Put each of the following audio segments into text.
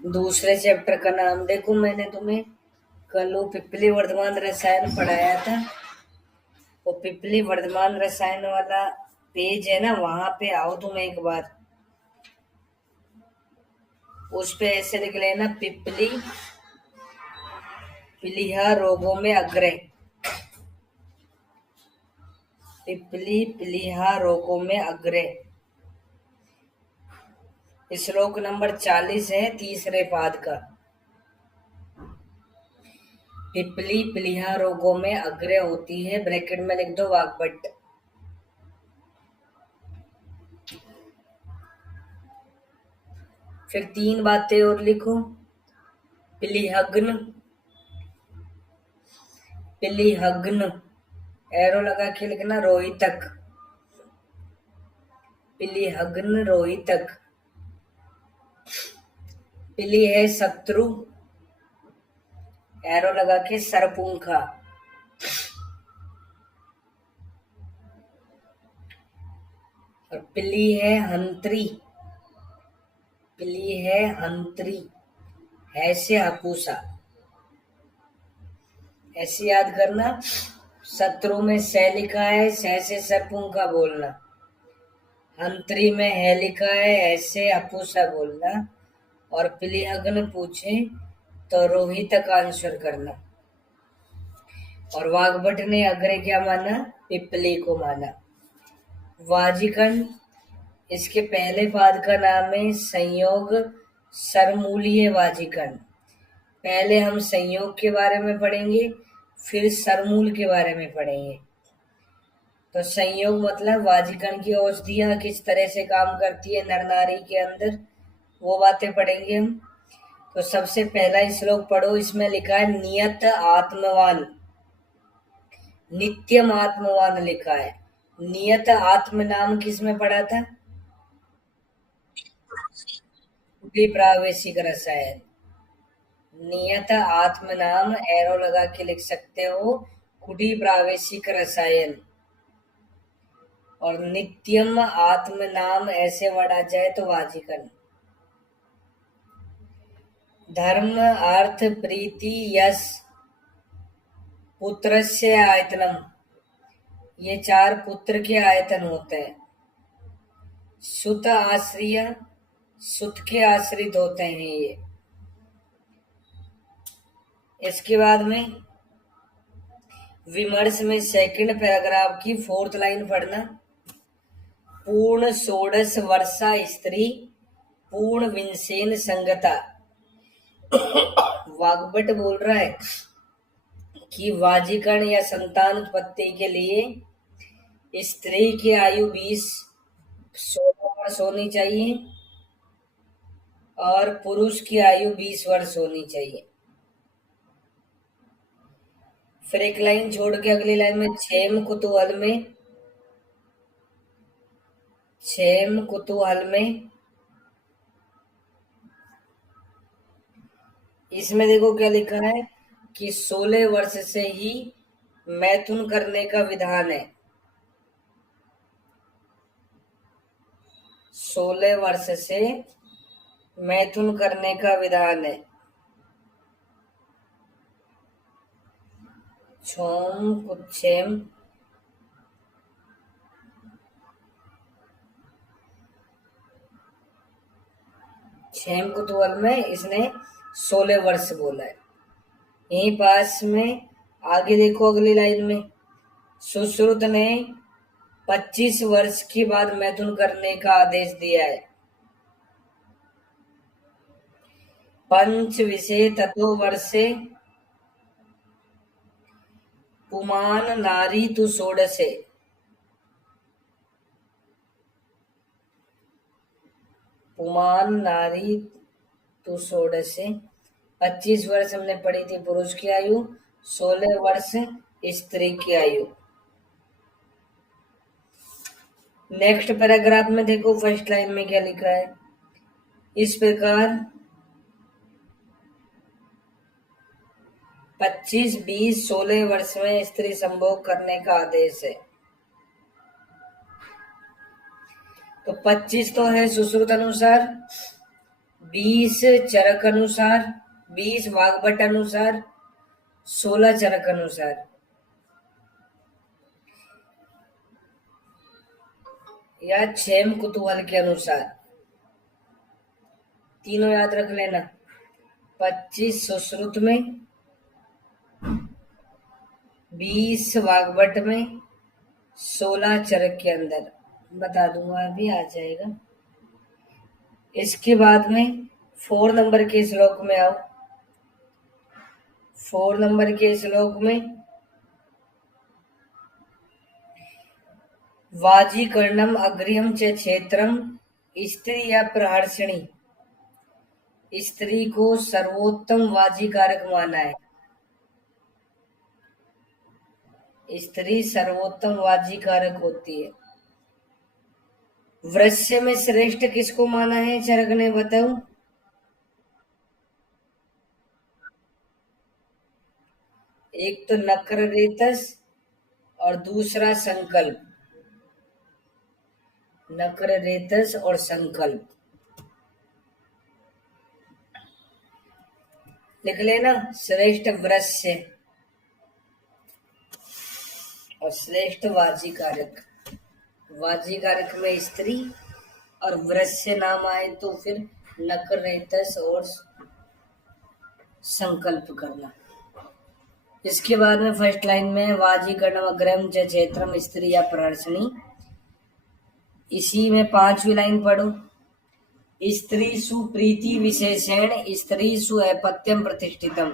दूसरे चैप्टर का नाम देखो, मैंने तुम्हें कल वो पिपली वर्धमान रसायन पढ़ाया था। वो पिपली वर्धमान रसायन वाला पेज है ना, वहां पे आओ तुम एक बार। उस पे ऐसे लिख लेना, पिपली प्लीहा रोगों में अग्रय। पिपली प्लीहा रोगों में अग्रय। श्लोक नंबर 40 है, तीसरे पाद का। पिपली प्लीहा रोगों में अग्रय होती है, ब्रैकेट में लिख दो वाग्भट। फिर 3 बातें और लिखो। प्लीहग्न, प्लीहग्न एरो लगा के लिखना, रोहितक। प्लीहग्न रोहितक। प्ली है शत्रु, एरो लगा के सरपुंखा। और प्ली है हंत्री, प्ली है हंत्री, है से हपूसा। ऐसे याद करना, शत्रु में से लिखा है, से सरपुंखा बोलना। हंत्री में है लिखा है, ऐसे हपूसा बोलना। और प्लीहग्न पूछे तो रोहित का आंसर करना। और वाग्भट ने अग्रय क्या माना? पिपली को माना। वाजिकण, इसके पहले पाद का नाम है संयोग सरमूलीय वाजिकण। पहले हम संयोग के बारे में पढ़ेंगे, फिर सरमूल के बारे में पढ़ेंगे। तो संयोग मतलब वाजिकण की औषधियां किस तरह से काम करती है नर नारी के अंदर, वो बातें पढ़ेंगे हम। तो सबसे पहला श्लोक पढ़ो, इसमें लिखा है नियत आत्मवान, नित्यम आत्मवान लिखा है। नियत आत्म नाम किसमें पढ़ा था? प्रावेशिक रसायन। नियत आत्म नाम एरो लगा के लिख सकते हो, कुटी प्रावेशिक रसायन। और नित्यम आत्म नाम ऐसे वर्ड आ जाए तो वाजिकन। धर्म अर्थ प्रीति यश पुत्रस्य आयतनम, ये 4 पुत्र के आयतन होते हैं। सुत आश्रिय, सुत के आश्रित होते हैं ये। इसके बाद में विमर्श में सेकंड पैराग्राफ की 4th लाइन पढ़ना। पूर्ण षोडश वर्षा स्त्री पूर्ण विंसेन संगता। वाग्भट बोल रहा है कि वाजिकण या संतान उत्पत्ति के लिए स्त्री की आयु 16 वर्ष होनी चाहिए और पुरुष की आयु 20 वर्ष होनी चाहिए। फिर एक लाइन छोड़ के अगली लाइन में क्षेम कुतूहल में इसमें देखो क्या लिखा है कि 16 वर्ष से ही मैथुन करने का विधान है। 16 वर्ष से मैथुन करने का विधान है। क्षेम कुतूहल में इसने 16 वर्ष बोला है। यहीं पास में आगे देखो अगली लाइन में, सुश्रुत ने 25 वर्ष के बाद मैथुन करने का आदेश दिया है। पंच विषय ततो वर्षे पुमान नारी तु षोडशे। पुमान नारी तु षोडशे। 25 वर्ष हमने पढ़ी थी पुरुष की आयु, 16 वर्ष स्त्री की आयु। नेक्स्ट पैराग्राफ में देखो फर्स्ट लाइन में क्या लिखा है, इस प्रकार 25, 20, 16 वर्ष में स्त्री संभोग करने का आदेश है। तो 25 तो है सुश्रुत अनुसार, 20 चरक अनुसार, 20 वाग्भट अनुसार, 16 चरक अनुसार। या क्षेम कुतूहल के अनुसार। तीनों याद रख लेना। 25 सुश्रुत में, 20 वाग्भट में, 16 चरक के अंदर। बता दूंगा, अभी आ जाएगा। इसके बाद में 4 नंबर के श्लोक में आओ। 4 नंबर के श्लोक में वाजीकरणम अग्रियम च क्षेत्रम स्त्री या प्रहर्षणी। स्त्री को सर्वोत्तम वाजीकारक माना है। स्त्री सर्वोत्तम वाजीकारक होती है। वृश्य में श्रेष्ठ किसको माना है चरक ने, बताओ। एक तो नक्र रेतस और दूसरा संकल्प। नक्र रेतस और संकल्प लिख लेना। श्रेष्ठ वृश्य और श्रेष्ठ वाजीकारक। वाजीकारक में स्त्री और वृश्य नाम आए तो फिर नक्र रेतस और संकल्प करना। इसके बाद में फर्स्ट लाइन में वाजीकरणम अग्रम च क्षेत्रम स्त्री या प्रहर्षणी। इसी में 5वीं लाइन पढ़ो। स्त्री सुप्रीति विशेषण स्त्री सुपत्यम प्रतिष्ठितम।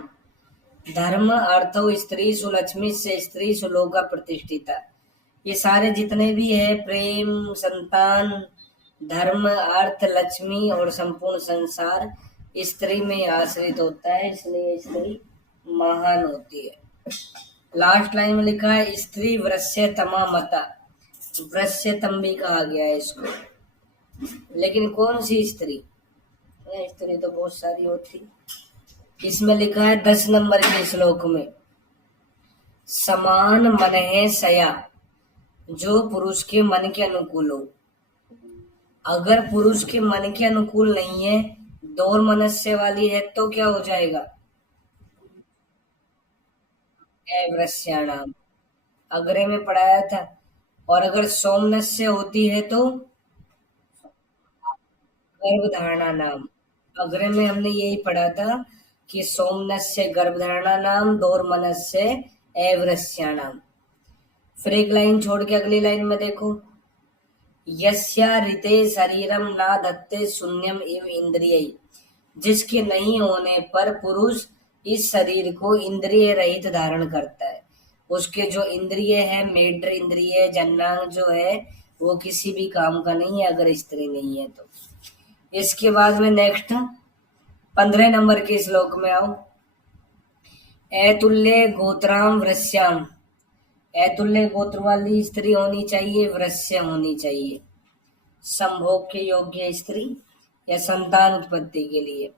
धर्म अर्थो स्त्री सुलक्ष्मी से स्त्री सुलोका प्रतिष्ठिता। ये सारे जितने भी है, प्रेम, संतान, धर्म, अर्थ, लक्ष्मी और संपूर्ण संसार स्त्री में आश्रित होता है, इसलिए स्त्री महान होती है। लास्ट लाइन में लिखा है स्त्री वृश्यतमा मता। वृश्यतम भी कहा गया है इसको, लेकिन कौन सी स्त्री? स्त्री तो बहुत सारी होती। इसमें लिखा है 10 नंबर के श्लोक में समान मन है सया, जो पुरुष के मन के अनुकूल हो। अगर पुरुष के मन के अनुकूल नहीं है, दौर मनस्य वाली है, तो क्या हो जाएगा? अवृश्याणाम अग्रे में पढ़ाया था। और अगर सोमनस्य होती है तो गर्भधारणा नाम। अग्रे में हमने यही पढ़ा था कि सोमनस्य गर्भधारणा नाम, दौर मनस्य अवृश्याणाम। फिर एक लाइन छोड़ के अगली लाइन में देखो। यस्या ऋते शरीरम ना धत्ते शून्यम इव इंद्रिय। जिसके नहीं होने पर पुरुष इस शरीर को इंद्रिय रहित धारण करता है। उसके जो इंद्रिय है, मेढ्र इंद्रिय, जन्नांग जो है, वो किसी भी काम का नहीं है अगर स्त्री नहीं है तो। इसके बाद में नेक्स्ट 15 नंबर के श्लोक में आओ। ऐतुल्य गोत्राम वृश्याम। ऐतुल्य गोत्र वाली स्त्री होनी चाहिए, वृश्य होनी चाहिए। संभोग के योग्य स्त्री या संतान उत्पत्ति के लिए।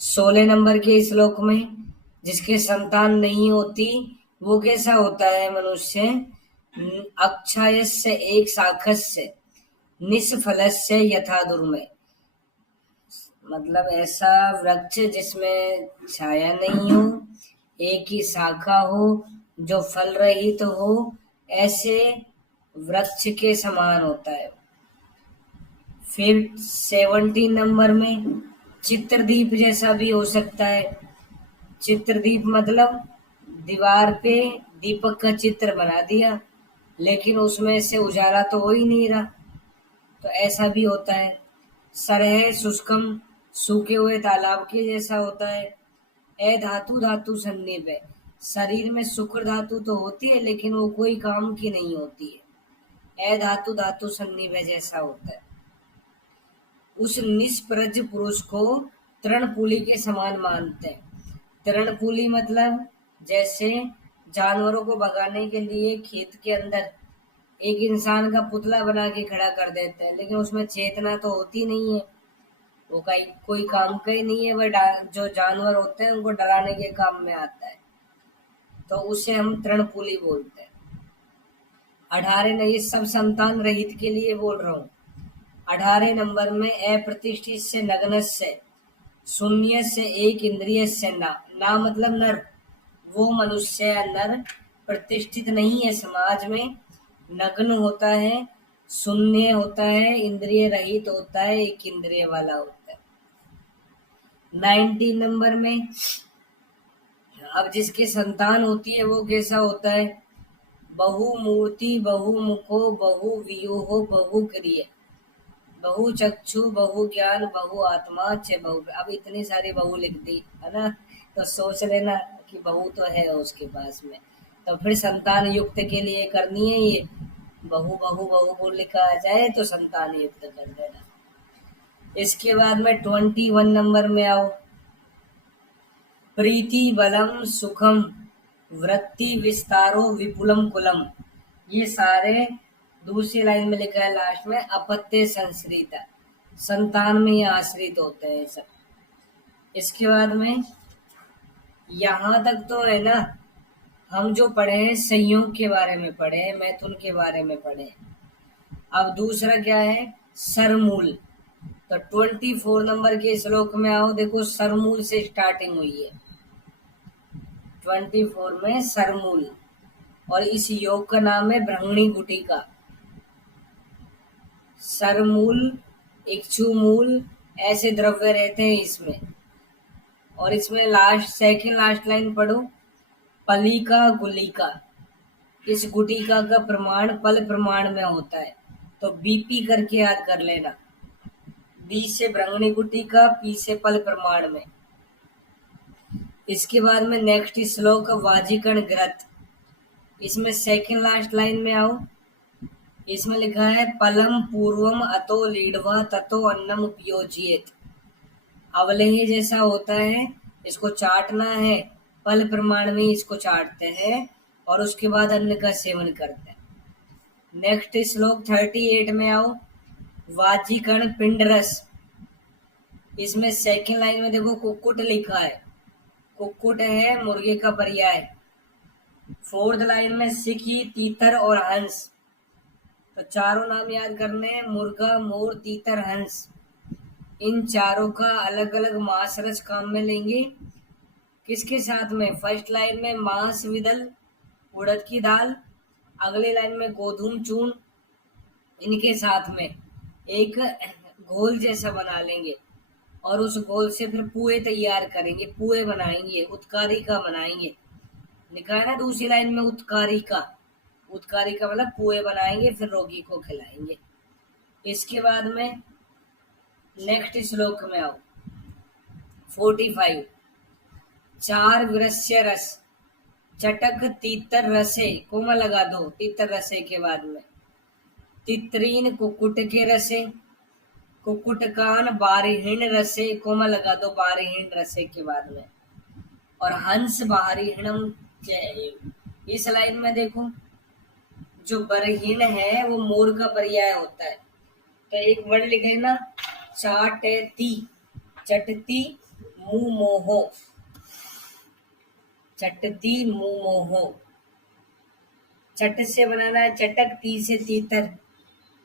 16 नंबर के श्लोक में जिसके संतान नहीं होती वो कैसा होता है मनुष्य? अक्षयस्य एक शाखस्य निष्फलस्य यथा दुर्मे। मतलब ऐसा वृक्ष जिसमें छाया नहीं हो, एक ही शाखा हो, जो फल रहित हो, ऐसे वृक्ष के समान होता है। फिर 17 नंबर में चित्रदीप जैसा भी हो सकता है। चित्रदीप मतलब दीवार पे दीपक का चित्र बना दिया, लेकिन उसमें से उजाला तो हो ही नहीं रहा, तो ऐसा भी होता है। सरह शुष्कम सूखे हुए तालाब के जैसा होता है। ए धातु धातु सन्निभ है। शरीर में शुक्र धातु तो होती है, लेकिन वो कोई काम की नहीं होती है। ए धातु धातु सन्निभ है जैसा होता है। उस निष्प्रज पुरुष को तृणपुली के समान मानते हैं। तृणपुली मतलब जैसे जानवरों को भगाने के लिए खेत के अंदर एक इंसान का पुतला बना के खड़ा कर देते हैं, लेकिन उसमें चेतना तो होती नहीं है, वो कोई काम का ही नहीं है। वह जो जानवर होते हैं उनको डराने के काम में आता है, तो उसे हम तृणपुली बोलते हैं। 18 ने ये सब संतान रहित के लिए बोल रहा हूँ। 18 नंबर में अप्रतिष्ठित से नग्न से शून्य से एक इंद्रिय से ना, ना मतलब नर, वो मनुष्य या नर प्रतिष्ठित नहीं है समाज में, नग्न होता है, शून्य होता है, इंद्रिय रहित होता है, एक इंद्रिय वाला होता है। 19 नंबर में, अब जिसकी संतान होती है वो कैसा होता है? बहुमूर्ति, बहुमुखो, बहुव्यूहो, बहुक्रिय, बहुचक्षु, बहुज्ञान, बहु आत्मा, च बहु। अब इतनी सारी बहु लिख दी है ना, तो सोच लेना कि बहु तो है उसके पास में, तो फिर संतान युक्त के लिए करनी है ये, बहु बहु बहु बहु लिखा आ जाए तो संतान युक्त कर देना। इसके बाद में 21 नंबर में आओ, प्रीति बलम सुखम वृत्ति विस्तारो विपुलम कुलम, ये सारे दूसरी लाइन में लिखा है लास्ट में, अपत्य संश्रित, संतान में ये आश्रित होते हैं सब। इसके बाद में यहाँ तक तो है ना, हम जो पढ़े हैं संयोग के बारे में पढ़े हैं, मैथुन के बारे में पढ़े हैं। अब दूसरा क्या है? सरमूल। तो 24 नंबर के श्लोक में आओ, देखो सरमूल से स्टार्टिंग हुई है 24 में, सरमूल, और इस योग का नाम है ब्रह्मणी गुटिका। सरमूल, इक्षुमूल, ऐसे द्रव्य रहते हैं इसमें। और इसमें लास्ट सेकंड लास्ट लाइन पढ़ो, पलिका गुलिका, इस गुटिका का प्रमाण पल प्रमाण में होता है, तो बीपी करके याद कर लेना, बी से ब्रह्मणी गुटिका, पी से पल प्रमाण में। इसके बाद में नेक्स्ट श्लोक वाजिकण ग्रत, इसमें सेकंड लास्ट लाइन में आओ, इसमें लिखा है पलम पूर्वम अतो लीढ़वा ततो अन्नम उपयोजियेत, अवलेह जैसा होता है, इसको चाटना है, पल प्रमाण में इसको चाटते हैं और उसके बाद अन्न का सेवन करते हैं। नेक्स्ट श्लोक 38 में आओ, वाजिकण पिंडरस, इसमें सेकंड लाइन में देखो कुक्कुट लिखा है, कुक्कुट है मुर्गे का पर्याय। फोर्थ लाइन में सिखी, तीतर और हंस, तो चारों नाम याद करने हैं, मुर्गा, मोर, तीतर, हंस। इन चारों का अलग अलग मांस रस काम में लेंगे, किसके साथ में? फर्स्ट लाइन में मांस विदल, उड़द की दाल, अगली लाइन में गोधूम चूर्ण, इनके साथ में एक घोल जैसा बना लेंगे और उस घोल से फिर पुए तैयार करेंगे, पुए बनाएंगे, उत्कारी का बनाएंगे। लिखा है ना दूसरी लाइन में उत्कारी का, उत्कारी का मतलब पुए बनाएंगे फिर रोगी को खिलाएंगे। इसके बाद में नेक्स्ट श्लोक में आओ, 45, चार विरस्य रस, चटक तीतर रसे, कोमा लगा दो तीतर रसे के बाद में, तित्रीन कुक्कुट के रसे, कुक्कुटकान बारिहीन रसे, कोमा लगा दो बारिहीन रसे के बाद में, और हंस बारिहीणम। इस लाइन में देखो जो बरहीन है वो मोर का पर्याय होता है, तो एक वर्ड लिखे ना, चाटती, चटती, मुंह मोहो, चटती मुंह मोहो। चट से बनाना है चटक, ती से तीतर,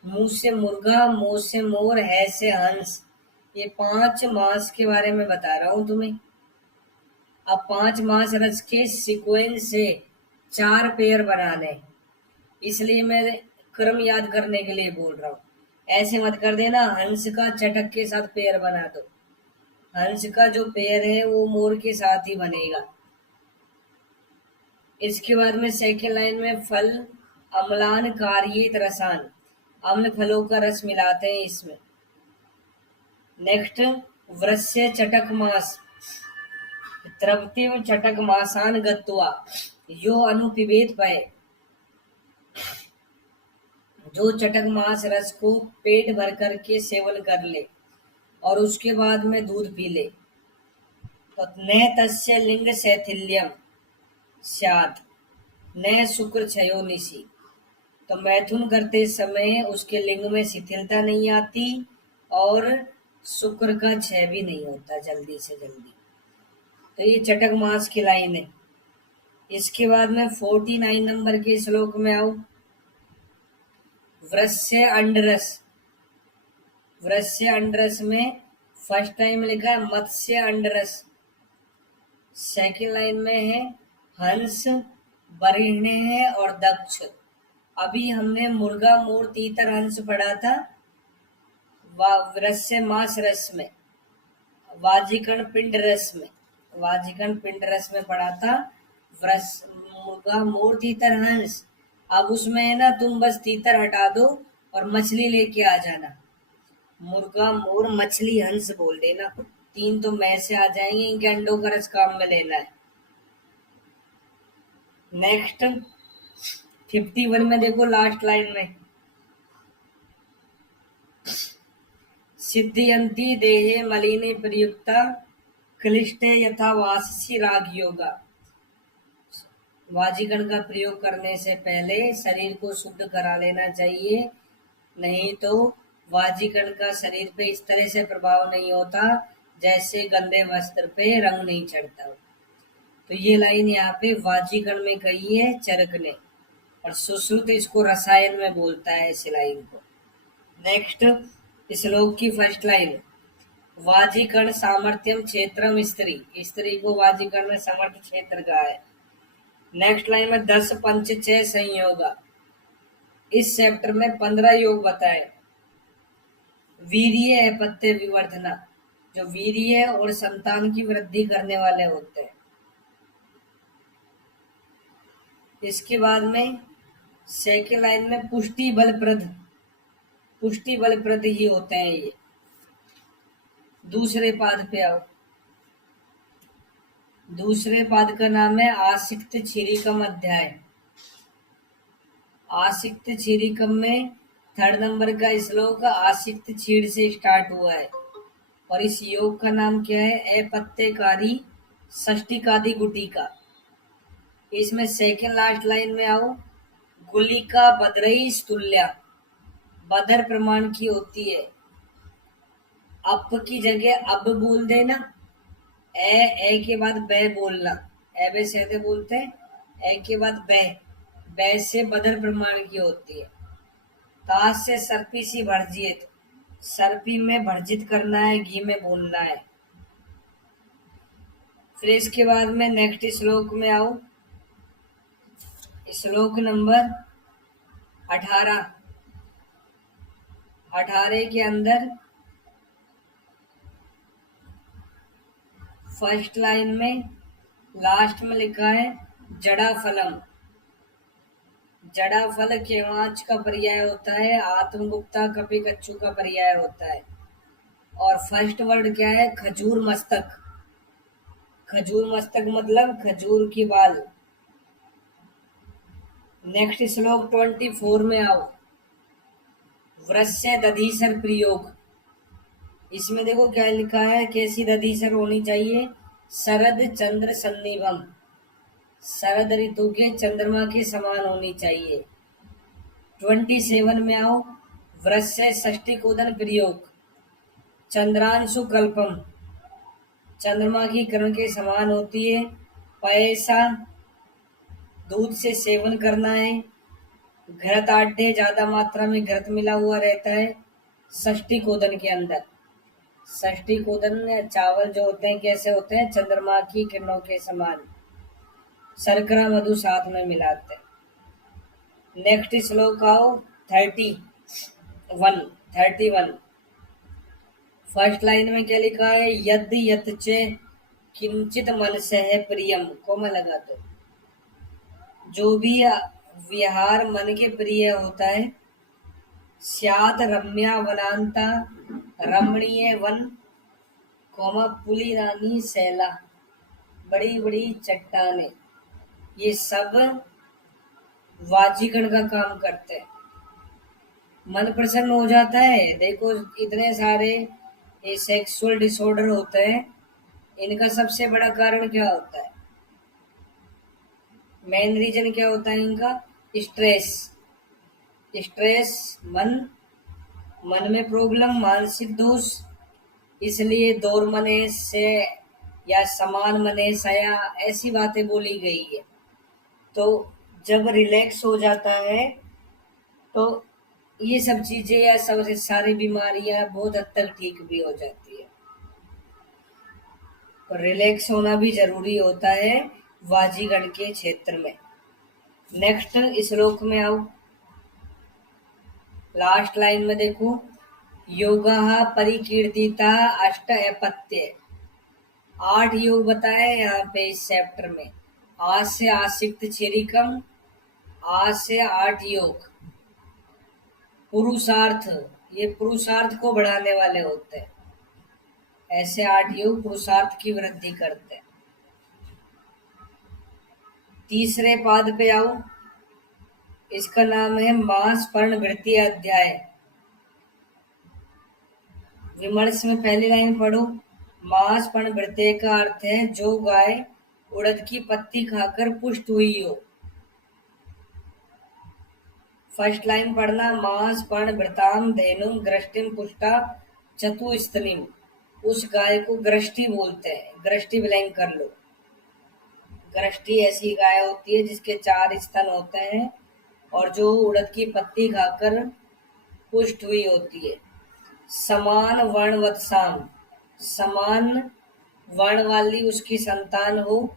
मुंह से मुर्गा, मोह से मोर, है से हंस। ये 5 मास के बारे में बता रहा हूं तुम्हें। अब 5 मास रस के सीक्वेंस से 4 पेयर बनाने, इसलिए मैं क्रम याद करने के लिए बोल रहा हूँ। ऐसे मत कर देना हंस का चटक के साथ पेयर बना दो, हंस का जो पेयर है वो मोर के साथ ही बनेगा। इसके बाद में सेकेंड लाइन में फल अम्लान कार्येत रसान, अम्ल फलों का रस मिलाते हैं इसमें। नेक्स्ट वृश्य चटक मास, तृप्तिम चटक मासान गत्वा, यो अनुपिबेत पय, जो चटक मास रस को पेट भर करके सेवन कर ले और उसके बाद में दूध पी ले, तो न तस्य लिंग शैथिल्यम स्यात् न शुक्र क्षयोनिशि, तो मैथुन करते समय उसके लिंग में शिथिलता नहीं आती और शुक्र का क्षय भी नहीं होता जल्दी से जल्दी। तो ये चटक मास की लाइन है। इसके बाद में 49 नंबर के श्लोक में आओ, वृश्य अंडरस, वृश्य अंडरस में फर्स्ट लाइन में लिखा है मत्स्य अंडरस, सेकंड लाइन में है हंस, बरिणे है और दक्ष। अभी हमने मुर्गा मोर तीतर हंस पढ़ा था रस्य मास रस में, वाजिकण पिंड रस में, वाजिकण पिंड रस में पढ़ा था व्रस मुर्गा मोर तीतर हंस। अब उसमें है ना, तुम बस तीतर हटा दो और मछली लेके आ जाना। मुर्गा मोर मछली हंस बोल देना, तीन तो मैं से आ जाएंगे, इनके अंडों का रस काम में लेना है। नेक्स्ट 51 में देखो लास्ट लाइन में, सिद्धियंती देहे मलिने प्रयुक्ता क्लिष्टे यथा वाससी राग योगा। वाजिगण का प्रयोग करने से पहले शरीर को शुद्ध करा लेना चाहिए, नहीं तो वाजिगण का शरीर पे इस तरह से प्रभाव नहीं होता जैसे गंदे वस्त्र पे रंग नहीं चढ़ता। तो ये लाइन यहाँ पे वाजिगण में कही है चरक ने, और सुश्रुत इसको रसायन में बोलता है इस लाइन को। नेक्स्ट श्लोक की फर्स्ट लाइन, वाजिकण सामर्थ्यम क्षेत्रम स्त्री, स्त्री को वाजिकण में समर्थ क्षेत्र का है। नेक्स्ट लाइन में 10 पंच 6 संयोगा, इस चैप्टर में 15 योग बताए। वीर्य है पत्य विवर्धना, जो वीर्य और संतान की वृद्धि करने वाले होते हैं। इसके बाद में सेकेंड लाइन में पुष्टि बलप्रद, पुष्टि बलप्रद ही होते हैं ये। दूसरे पाद पे आओ, दूसरे पाद का नाम है आसिक्त छिरिकम अध्याय। आसिक्त छिरिकम में थर्ड नंबर का श्लोक आसिक्त छीड़ से स्टार्ट हुआ है, और इस योग का नाम क्या है, अपत्यकारी षष्टिकादि गुटिका। इसमें सेकेंड लास्ट लाइन में आओ, गुलिका बदरई तुल्या, बदर प्रमाण की होती है। अप की जगह अब बोल देना, ए के बाद बै बोलना, ए बे से बोलते हैं, ए के बाद बै से बदर प्रमाण की होती है। ताश से सर्पी सी भर्जित, सर्पी में भर्जित करना है, घी में भूनना है। फिर इसके बाद में नेक्स्ट श्लोक में आओ, श्लोक नंबर 18। 18 के अंदर फर्स्ट लाइन में लास्ट में लिखा है जड़ा फलम। जड़ा फल केवांच का पर्याय होता है, आत्मगुप्ता कपि कच्छु का पर्याय होता है। और फर्स्ट वर्ड क्या है, खजूर मस्तक। खजूर मस्तक मतलब खजूर की बाल। नेक्स्ट श्लोक 24 में आओ, वृश्य दधीसर प्रयोग। इसमें देखो क्या लिखा है, कैसी दधीसर होनी चाहिए, शरद चंद्र सन्निभम, शरद ऋतु के चंद्रमा के समान होनी चाहिए। 27 में आओ, वृश्य षष्टिकोदन प्रयोग, चंद्रांशु कल्पम, चंद्रमा की किरण के समान होती है। पैसा दूध से सेवन करना है। घृत आढ़े ज्यादा मात्रा में घृत मिला हुआ रहता है षष्टिकोदन के अंदर। षष्टिकोदन चावल जो होते हैं कैसे होते हैं, चंद्रमा की किरणों के समान, शर्करा मधु साथ में मिलाते हैं। नेक्स्ट श्लोक आओ 31। फर्स्ट लाइन में क्या लिखा है, यदि यत्चे किंचित मन से है प्रियम, कोमा लगा दो। जो भी विहार मन के प्रिय होता है, स्यात रम्या वनांता, रमणीय वन, कोमा पुली रानी सैला, बड़ी बड़ी चट्टाने, ये सब वाजिगण का काम करते हैं। मन प्रसन्न हो जाता है। देखो इतने सारे ये सेक्सुअल डिसऑर्डर होते हैं, इनका सबसे बड़ा कारण क्या होता है, मेन रीजन क्या होता है इनका, स्ट्रेस। स्ट्रेस मन में प्रॉब्लम, मानसिक दोष, इसलिए दौर मने से या समान मने सया ऐसी बातें बोली गई है। तो जब रिलैक्स हो जाता है तो ये सब चीजें या सब सारी बीमारियां बहुत हद तक ठीक भी हो जाती है। रिलैक्स होना भी जरूरी होता है वाजीगण के क्षेत्र में। नेक्स्ट श्लोक में आओ, लास्ट लाइन में देखो, योगः परिकीर्तिता अष्ट अपत्य। 8 योग बताए यहाँ पे इस चैप्टर में। आज से आसिक्त छिरिकम, आज से 8 योग। पुरुषार्थ, ये पुरुषार्थ को बढ़ाने वाले होते हैं। ऐसे 8 योग पुरुषार्थ की वृद्धि करते हैं। तीसरे पाद पे आओ, इसका नाम है मास पर्ण वृत्ति अध्याय। विमर्श में पहली लाइन पढ़ो। मास पर्ण वृत्ति का अर्थ है जो गाय उड़द की पत्ती खाकर पुष्ट हुई हो। फर्स्ट लाइन पढ़ना, मास पर्ण वृताम धेनुम ग्रष्टिम पुष्टा चतुस्तनिम। उस गाय को ग्रष्टि बोलते हैं, ग्रष्टि विलय कर लो। ग्रष्टि ऐसी गाय होती है जिसके 4 स्तन होते हैं और जो उड़द की पत्ती खाकर पुष्ट हुई होती है। समान वर्णवत्साम, समान वर्ण वाली उसकी संतान हो।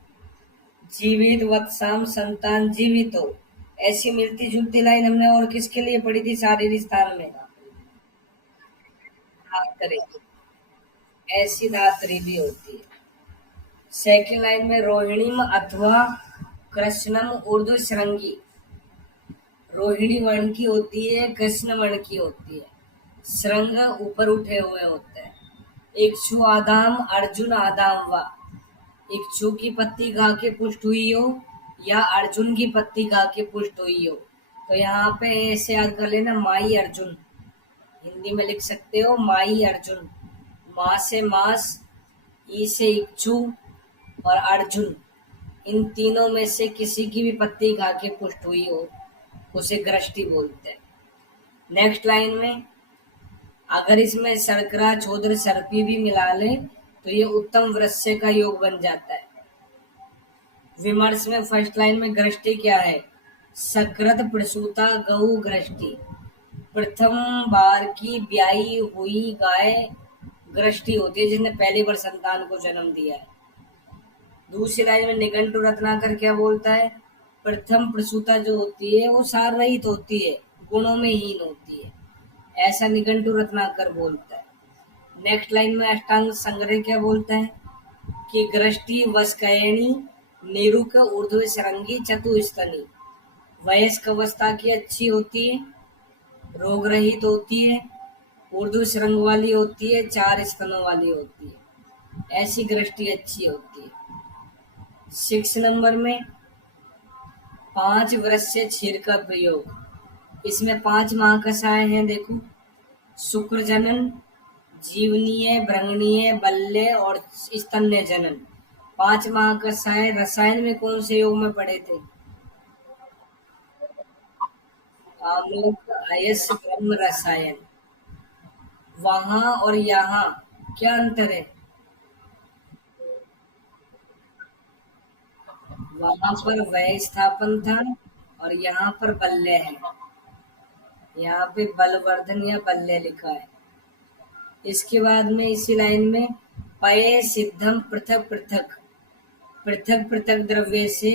जीवित वत्साम, संतान जीवित हो। ऐसी मिलती जुलती लाइन हमने और किसके लिए पढ़ी थी शारीरिक स्थान में? धात्री, ऐसी धात्री भी होती है। सेकंड लाइन में रोहिणीम अथवा कृष्णम ऊर्ध्व श्रृंगी। रोहिणी वर्ण की होती है, कृष्ण वर्ण की होती है। श्रृंग ऊपर उठे हुए होते हैं। इक्षु आदाम अर्जुन आदाम वा। इक्षु की पत्ती खा के पुष्ट हुई हो या अर्जुन की पत्ती खा के पुष्ट हुई हो। तो यहाँ पे ऐसे याद कर लेना, माई अर्जुन। हिंदी में लिख सकते हो माई अर्जुन। माँ से मास, ई से इक्षु और अर्जुन, इन तीनों में से किसी की भी पत्ती खा के पुष्ट हुई हो उसे ग्रष्टि बोलते हैं। नेक्स्ट लाइन में अगर इसमें शर्करा छोदर सर्पी भी मिला ले तो ये उत्तम वृश्य का योग बन जाता है। विमर्श में फर्स्ट लाइन में ग्रष्टि क्या है? सकृत प्रसूता गऊ ग्रष्टि। प्रथम बार की ब्याई हुई गाय ग्रष्टि होती है जिसने पहली बार संतान को जन्म दिया है। दूसरी लाइन में निघंटु रत्नाकर क्या बोलता है? प्रथम प्रसूता जो होती है वो सार रहित होती है, गुणों में हीन होती है, ऐसा निघंटु रत्नाकर बोलता है। नेक्स्ट लाइन में अष्टांग संग्रह क्या बोलता है कि ग्रष्टि वस्कयणी निरुक ऊर्ध्व श्रृंगी चतुस्तनी। वयस्क अवस्था की अच्छी होती है, रोग रहित होती है, ऊर्ध्व श्रृंग वाली होती है, 4 स्तनों वाली होती है। ऐसी ग्रष्टि अच्छी होती है। 6 नंबर में 5 वृश्य क्षीर का प्रयोग। इसमें 5 महाकषाय हैं। देखो, शुक्र जनन, जीवनीय, भ्रंगनीय, बल्य और स्तन्य जनन। 5 महाकषाय रसायन में कौन से योग में पढ़े थे? आमूक अयस ब्रह्म रसायन। वहां और यहाँ क्या अंतर है? वहां पर वय स्थापन था और यहाँ पर बल्य है। यहाँ पे बलवर्धन या बल्य लिखा है। इसके बाद में इसी लाइन में पये सिद्धम पृथक पृथक, पृथक पृथक द्रव्य से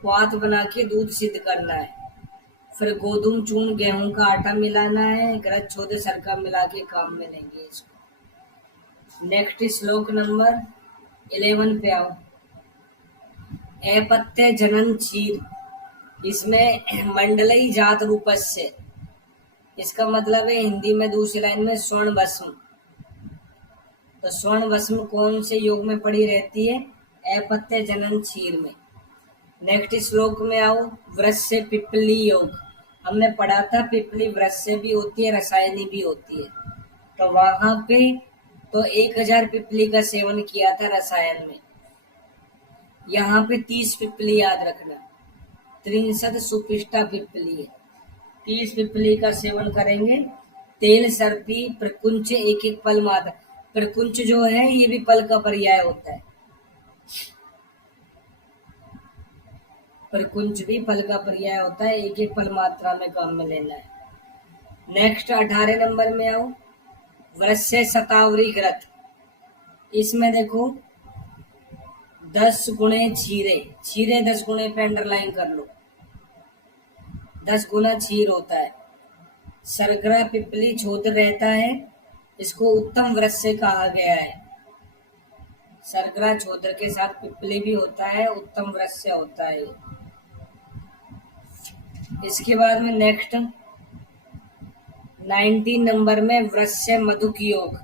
क्वाथ बना के दूध सिद्ध करना है। फिर गोधूम चूर्ण गेहूं का आटा मिलाना है, गरज छोदे सरका मिला के काम में लेंगे इसको। नेक्स्ट श्लोक नंबर 11 पे आओ। अपत्य जनन क्षीर। इसमें मंडलई जात रूपस्य, इसका मतलब है हिंदी में दूसरी लाइन में स्वर्ण भस्म। तो स्वर्ण भस्म कौन से योग में पड़ी रहती है? अपत्य जनन क्षीर में। नेक्स्ट श्लोक में आओ, वृश्य पिपली योग। हमने पढ़ा था पिपली वृश्य भी होती है, रसायनी भी होती है। तो वहां पे तो 1000 पिपली का सेवन किया था रसायन में। यहाँ पे 30 पिपली याद रखना। 63 सुपिष्टा पिपली है। 30 पिपली का सेवन करेंगे। तेल सर्पी प्रकुंच एक एक पल मात्रा। प्रकुंच जो है ये भी पल का पर्याय होता है। प्रकुंच भी पल का पर्याय होता है, एक एक पल मात्रा में काम में लेना है। नेक्स्ट 18 नंबर में आओ, वृश्य शतावरी ग्रत। इसमें देखो 10 गुणे छीरे, छीरे 10 गुणे पे अंडरलाइन कर लो, 10 गुना छीर होता है। सरगरा पिपली छोड़ रहता है, इसको उत्तम वृक्ष से कहा गया है। सरगरा छोदर के साथ पिपली भी होता है, उत्तम वृक्ष से होता है। इसके बाद में नेक्स्ट 19 नंबर में वृक्ष मधुक योग,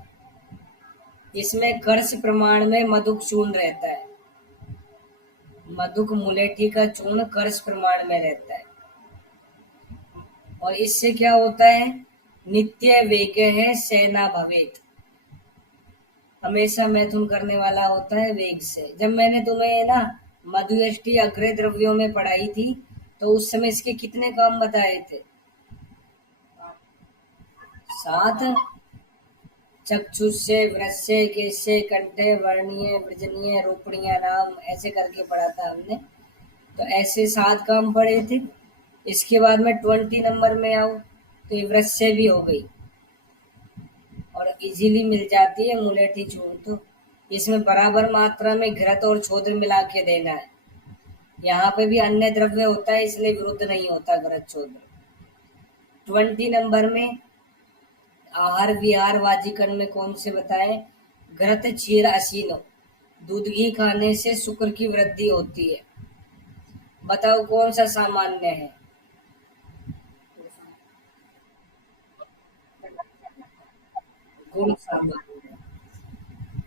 इसमें कर्ष प्रमाण में मधुक चूर्ण रहता है। मधुक मुलेठी का चूर्ण कर्ष प्रमाण में रहता है। और इससे क्या होता है, नित्य वेग है सेना भवेत, हमेशा मैथुन करने वाला होता है वेग से। जब मैंने तुम्हें ना मधुयष्टि अग्रय द्रव्यों में पढ़ाई थी, तो उस समय इसके कितने काम बताए थे? 7। चक्षुष्य, वृश्य, केशे, कंठे, वर्णीय, वृजनीय, रोपणीय, नाम, ऐसे करके पढ़ा था हमने। तो ऐसे 7 काम पढ़े थे। इसके बाद में 20 नंबर में आओ तो ये वृश्य भी हो गई और इजीली मिल जाती है मुलेठी चूर्ण। तो इसमें बराबर मात्रा में घृत और छोद्र मिला के देना है। यहाँ पे भी अन्य द्रव्य होता है, इसलिए विरुद्ध नहीं होता घृत छोद्र। 20 नंबर में आहार विहार वाजिकरण में कौन से बताए? घृत क्षीर असीनो, दूध घी खाने से शुक्र की वृद्धि होती है। बताओ कौन सा सामान्य है? गुण सामान्य,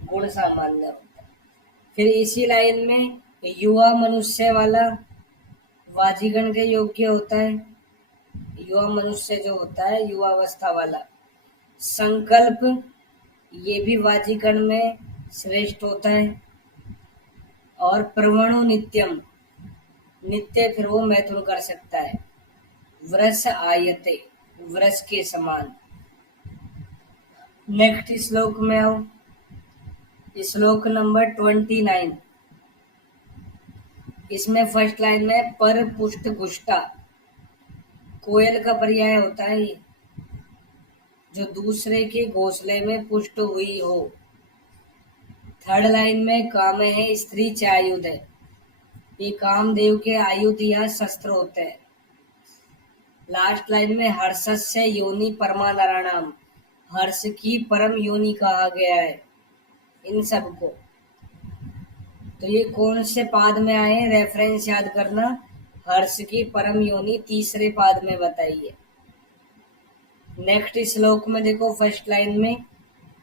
गुण सामान्य होता है। फिर इसी लाइन में युवा मनुष्य वाला वाजिगण के योग्य होता है। युवा मनुष्य जो होता है, युवावस्था वाला। संकल्प, ये भी वाजिगण में श्रेष्ठ होता है। और प्रवणो नित्यम, नित्य फिर वो मैथुन कर सकता है। वृष आयते, वृष के समान। नेक्स्ट श्लोक में आओ, श्लोक नंबर 29। इसमें फर्स्ट लाइन में पर पुष्ट गुष्टा, कोयल का पर्याय होता है ये, जो दूसरे के घोंसले में पुष्ट हुई हो। थर्ड लाइन में काम है स्त्री चायुध है, ये कामदेव के आयुध या शस्त्र होते हैं। लास्ट लाइन में हर्षस्य योनि परमानराणाम, हर्ष की परम योनि कहा गया है इन सबको। तो ये कौन से पाद में आए, रेफरेंस याद करना। हर्ष की परम योनि तीसरे पाद में बताइए। नेक्स्ट श्लोक में देखो, फर्स्ट लाइन में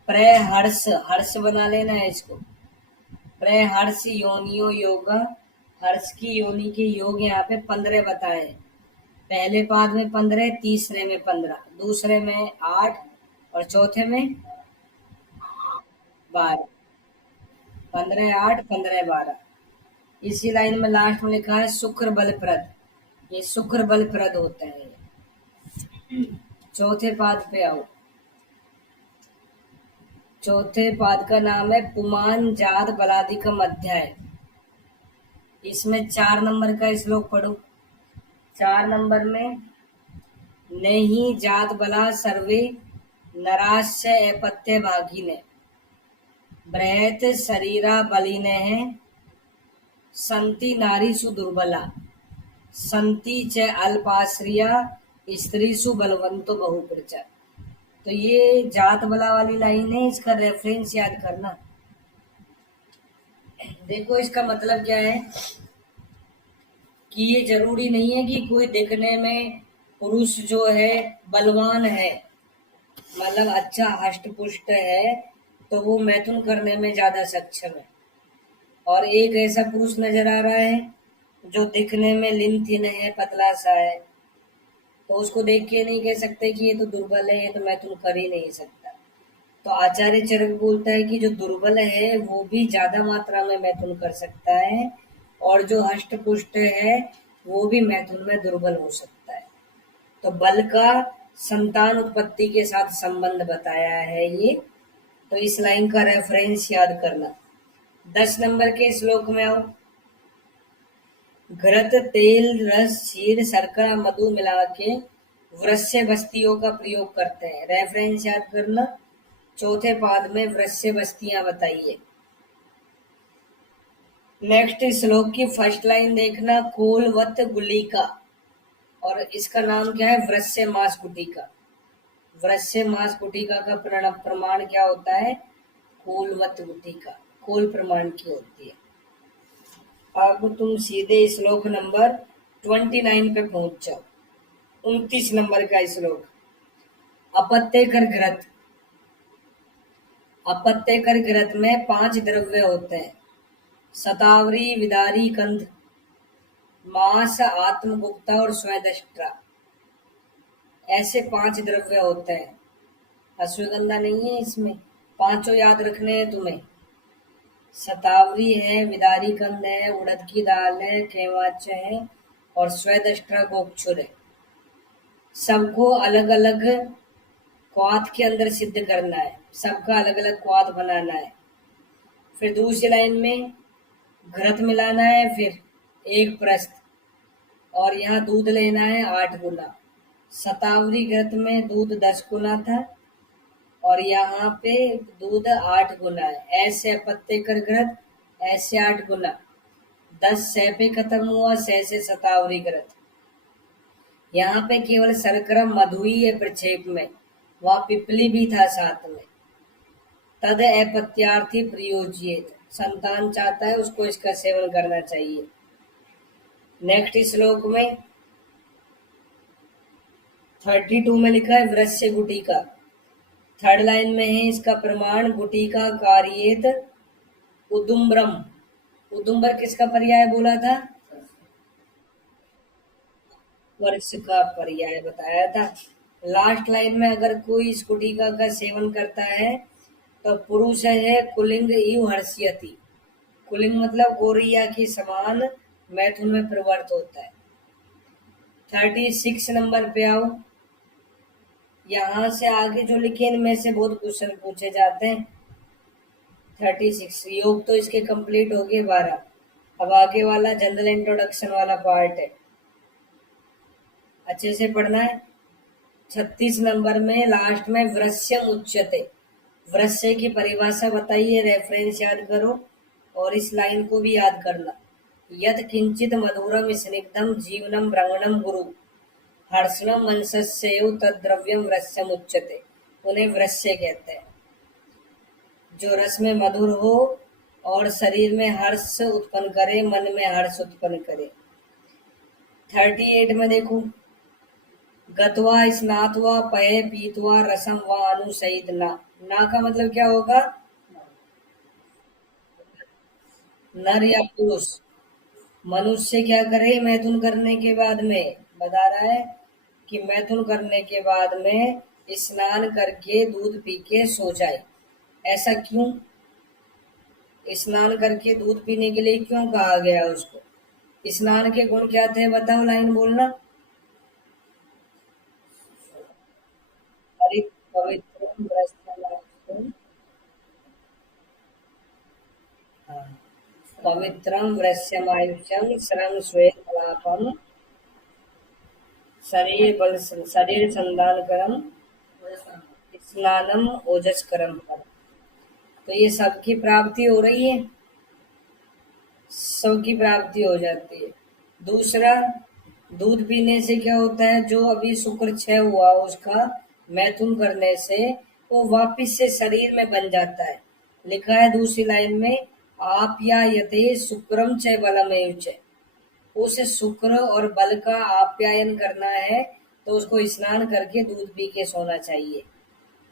प्रहर्ष, हर्ष बना लेना है इसको। प्रहर्ष योनियो योगा, हर्ष की योनि के योग यहाँ पे 15 बताए। पहले पाद में 15, तीसरे में 15, दूसरे में 8 और चौथे में 12। 15 8 15 12। इसी लाइन में लास्ट में लिखा है शुक्र बलप्रद, ये शुक्र बलप्रद होता है। चौथे पाद पे आओ, चौथे पाद का नाम है पुमान जात बलादिकम अध्याय। इसमें 4 नंबर का श्लोक पढ़ो। 4 नंबर में नहीं जात बला सर्वे नराश्य अपत्य भागिने, बृहत शरीरा बलिने हैं संति नारीसु दुर्बला, संति च अल्पाश्रिया स्त्रीसु बलवंतो बहुप्रचा। तो ये जात बला वाली लाइन है, इसका रेफरेंस याद करना। देखो इसका मतलब क्या है कि ये जरूरी नहीं है कि कोई देखने में पुरुष जो है बलवान है, मतलब अच्छा हष्ट पुष्ट है, तो वो मैथुन करने में ज्यादा सक्षम है। और एक ऐसा पुरुष नजर आ रहा है जो दिखने में लिन थिन है, पतला सा है, तो उसको देख के नहीं कह सकते कि ये तो दुर्बल है, ये तो मैथुन कर ही नहीं सकता। तो आचार्य चरक बोलता है कि जो दुर्बल है वो भी ज्यादा मात्रा में मैथुन कर सकता है, और जो हष्ट पुष्ट है वो भी मैथुन में दुर्बल हो सकता है। तो बल का संतान उत्पत्ति के साथ संबंध बताया है ये। तो इस लाइन का रेफरेंस याद करना। 10 नंबर के श्लोक में आओ, घृत तेल रस क्षीर शर्करा मधु मिला के वृश्य बस्तियों का प्रयोग करते हैं। रेफरेंस याद करना। चौथे पाद में वृश्य बस्तियां बताइए। नेक्स्ट श्लोक की फर्स्ट लाइन देखना, कोलवत गुलिका, और इसका नाम क्या है, वृश्य मास गुटिका। वृश्य मास गुटिका का प्रमाण क्या होता है, कोलवत गुटिका, कोल प्रमाण की होती है। अब तुम सीधे श्लोक नंबर 29 पे पहुंच जाओ। 29 नंबर का श्लोक, अपत्य कर घृत। अपत्य कर घृत में 5 द्रव्य होते हैं, शतावरी, विदारी, कंध, मास, आत्मगुप्ता और स्वदष्ट्रा। ऐसे 5 द्रव्य होते हैं। अश्वगंधा नहीं है इसमें, पांचों याद रखने हैं तुम्हें। शतावरी है, विदारी कंद है, उड़द की दाल है, केवाच है और स्वदष्ट्रा गोपचुर है। सबको अलग अलग क्वाथ के अंदर सिद्ध करना है, सबका अलग अलग क्वाथ बनाना है। फिर दूसरी लाइन में घृत मिलाना है, फिर एक प्रस्थ, और यहाँ दूध लेना है 8 गुना। शतावरी घृत में दूध 10 गुना था और यहाँ पे दूध 8 गुना है। ऐसे अपत्य कर घृत, ऐसे 8 गुना। 10 सै पे खत्म हुआ, सै से शतावरी घृत। यहाँ पे केवल सरक्रम मधु ही है प्रक्षेप में, वहां पिपली भी था साथ में। तद अपत्यार्थी प्रयोज्येत, संतान चाहता है उसको इसका सेवन करना चाहिए। नेक्स्ट श्लोक में 32 में लिखा है वृश्य गुटिका। थर्ड लाइन में है इसका प्रमाण, गुटिका कार्येत उदुम्बरम। उदुम्बर किसका पर्याय बोला था, वर्ष का पर्याय बताया था। लास्ट लाइन में अगर कोई इस गुटिका का सेवन करता है तो पुरुष है कुलिंग इव हर्ष्यति। कुलिंग मतलब गोरिया के समान मैथुन में प्रवृत्त होता है। 36 नंबर पे आओ। यहाँ से आगे जो लिखे इनमें से बहुत क्वेश्चन पूछे जाते हैं। 36 योग तो इसके कंप्लीट हो गए 12। अब आगे वाला जनरल इंट्रोडक्शन वाला पार्ट है, अच्छे से पढ़ना है। 36 नंबर में लास्ट में वृश्यम उच्यते, वृश्य की परिभाषा बताइए, रेफरेंस याद करो और इस लाइन को भी याद करना। यद किंचित मधुरम स्निग्धम जीवनम रंगणम गुरु हर्षणम मनसस्येव तद्द्रव्यम वृश्यम उच्यते। उन्हें वृश्य कहते हैं। जो रस में मधुर हो और शरीर में हर्ष उत्पन्न करे, मन में हर्ष उत्पन्न करे। 38 में देखो, गत्वा स्नात्वा पये पीत्वा रसम व अनुसहित ना का मतलब क्या होगा, नर या पुरुष। मनुष्य क्या करे मैथुन करने के बाद में, बता रहा है कि मैथुन करने के बाद में स्नान करके दूध पी के सो जाए। ऐसा क्यों, स्नान करके दूध पीने के लिए क्यों कहा गया उसको, स्नान के गुण क्या थे बताओ, लाइन बोलना। पवित्रम वृषमायुष्यम, हाँ, पवित्रम वृषमायुष्यम श्रम श्वेत कलापम शरीर संधान करम स्नानम ओजस करम पर। तो ये सबकी प्राप्ति हो रही है, सबकी प्राप्ति हो जाती है। दूसरा, दूध पीने से क्या होता है, जो अभी शुक्र क्षय हुआ उसका मैथुन करने से वो वापिस से शरीर में बन जाता है। लिखा है दूसरी लाइन में, आप या यते शुक्रम च बलमेव च, उसे शुक्र और बल का आप्यायन करना है तो उसको स्नान करके दूध पी के सोना चाहिए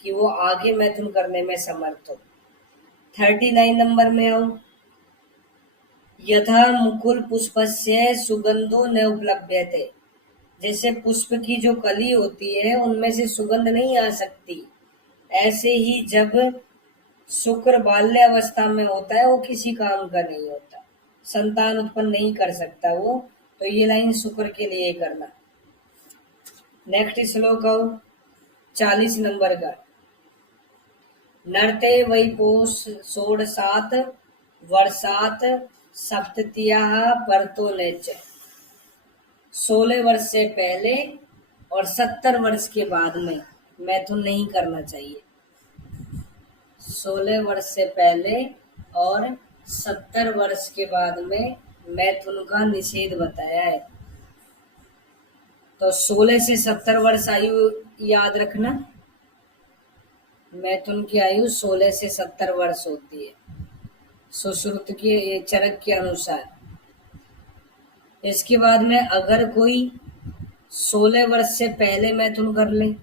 कि वो आगे मैथुन करने में समर्थ हो। 39 नंबर में आओ। यथा मुकुल पुष्पस्य सुगंधो न उपलभ्यते, जैसे पुष्प की जो कली होती है उनमें से सुगंध नहीं आ सकती, ऐसे ही जब शुक्र बाल्य अवस्था में होता है वो किसी काम का नहीं होता, संतान उत्पन्न नहीं कर सकता वो। तो ये लाइन शुक्र के लिए करना। नेक्स्ट श्लोक आओ 40 नंबर का, नरते वै पोष षोडशात वर्षात सप्ततियाः परतो नेच, 16 वर्ष से पहले और 70 वर्ष के बाद में मैथुन नहीं करना चाहिए। 16 वर्ष से पहले और 70 वर्ष के बाद में मैथुन का निषेध बताया है। तो 16 से 70 वर्ष आयु याद रखना। मैथुन की आयु 16 से 70 वर्ष होती है सुश्रुत के चरक के अनुसार। इसके बाद में अगर कोई 16 वर्ष से पहले मैथुन कर ले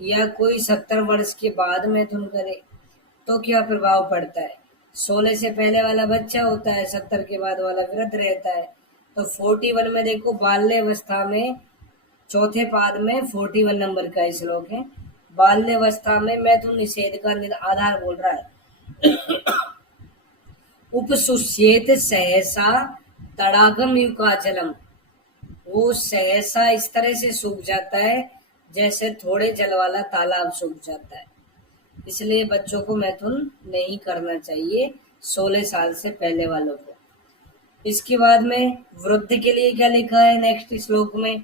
या कोई 70 वर्ष के बाद मैथुन करे तो क्या प्रभाव पड़ता है। 16 से पहले वाला बच्चा होता है, 70 के बाद वाला वृद्ध रहता है। तो 41 में देखो, बाल्यावस्था में चौथे पाद में 41 नंबर का श्लोक है। बाल्यावस्था में मैथुन निषेध का आधार बोल रहा है। उपसुष्येत सहसा तड़ागम युकाचलम, वो सहसा इस तरह से सूख जाता है जैसे थोड़े जल वाला तालाब सूख जाता है। इसलिए बच्चों को मैथुन नहीं करना चाहिए 16 साल से पहले वालों को। इसके बाद में वृद्ध के लिए क्या लिखा है नेक्स्ट श्लोक में,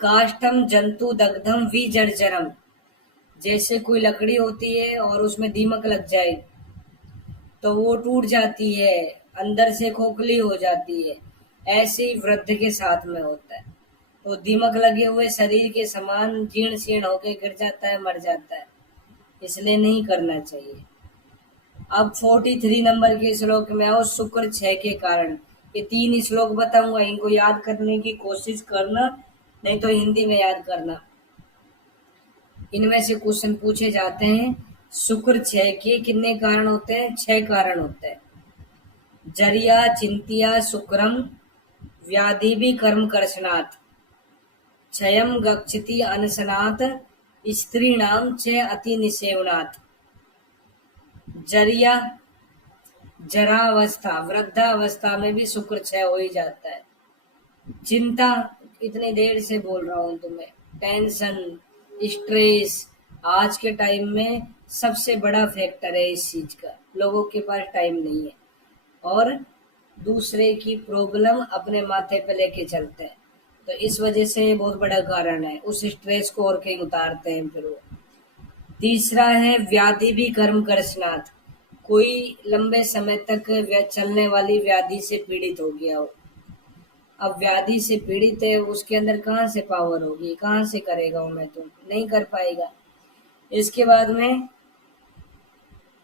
काष्ठम जंतु दग्धम विजर्जरम, जैसे कोई लकड़ी होती है और उसमें दीमक लग जाए तो वो टूट जाती है, अंदर से खोखली हो जाती है, ऐसे ही वृद्ध के साथ में होता है। तो दीमक लगे हुए शरीर के समान जीर्ण शीर्ण होकर गिर जाता है, मर जाता है, इसलिए नहीं करना चाहिए। अब 43 नंबर के श्लोक में आओ, शुक्र 6 के कारण। ये 3 श्लोक बताऊंगा, इनको याद करने की कोशिश करना, नहीं तो हिंदी में याद करना। इनमें से क्वेश्चन पूछे जाते हैं। शुक्र 6 के कितने कारण होते हैं? 6 कारण होते हैं। जरिया चिंतिया शुक्रम व्याधि भी कर्म कर्षणात्, क्षयम गच्छति अनशनात्, स्त्री नाम च अति निसेवनात्। जरिया जरावस्था, वृद्धावस्था में भी शुक्र 6 हो ही जाता है। चिंता, इतनी देर से बोल रहा हूं तुम्हें, टेंशन स्ट्रेस आज के टाइम में सबसे बड़ा फैक्टर है इस चीज का, लोगों के पास टाइम नहीं है और दूसरे की प्रॉब्लम अपने माथे पे लेके चलते हैं, तो इस वजह से ये बहुत बड़ा कारण है। उस स्ट्रेस को और कहीं उतारते हैं फिर वो। तीसरा है व्याधि भी कर्म कर्षणात्, कोई लंबे समय तक चलने वाली व्याधि से पीड़ित हो गया हो। अब व्याधि से पीड़ित है, उसके अंदर कहाँ से पावर होगी, कहाँ से करेगा वो, मैं तो नहीं कर पाएगा। इसके बाद में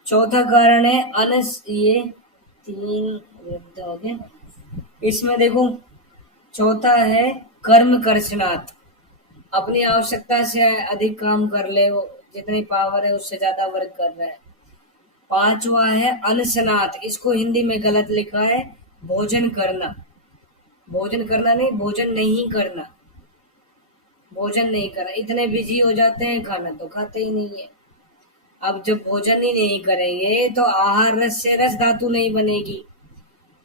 चौथा कारण है अनस, ये 3 हो गए। इसमें देखो चौथा है कर्म कर्षणात्, अपनी आवश्यकता से अधिक काम कर ले, वो जितनी पावर है उससे ज्यादा वर्क कर रहा है। पांचवा है अनशनात्, इसको हिंदी में गलत लिखा है भोजन करना, भोजन करना नहीं, भोजन नहीं करना, भोजन नहीं करना। इतने बिजी हो जाते हैं, खाना तो खाते ही नहीं है। अब जब भोजन ही नहीं करेंगे तो आहार रस से रस धातु नहीं बनेगी,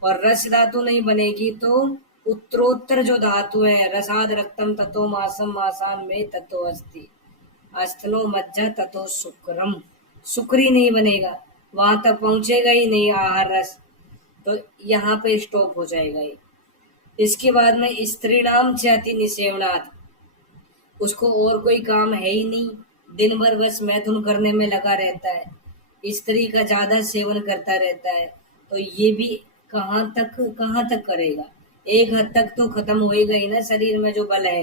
और रस धातु नहीं बनेगी तो उत्तरोत्तर जो धातु है, रसाद रक्तम ततो मासम मासान में ततो अस्ति, अस्थनो मज्जा ततो शुक्रम, शुक्र ही नहीं बनेगा, वहां तक पहुंचेगा ही नहीं आहार रस, तो यहाँ पे स्टॉप हो जाएगा ये। इसके बाद में स्त्री नाम चाहती निसेवनाथ, उसको और कोई काम है ही नहीं, दिन भर बस मैथुन करने में लगा रहता है, स्त्री का ज्यादा सेवन करता रहता है, तो ये भी कहाँ तक करेगा, एक हद तक तो खत्म होएगा ही ना शरीर में जो बल है,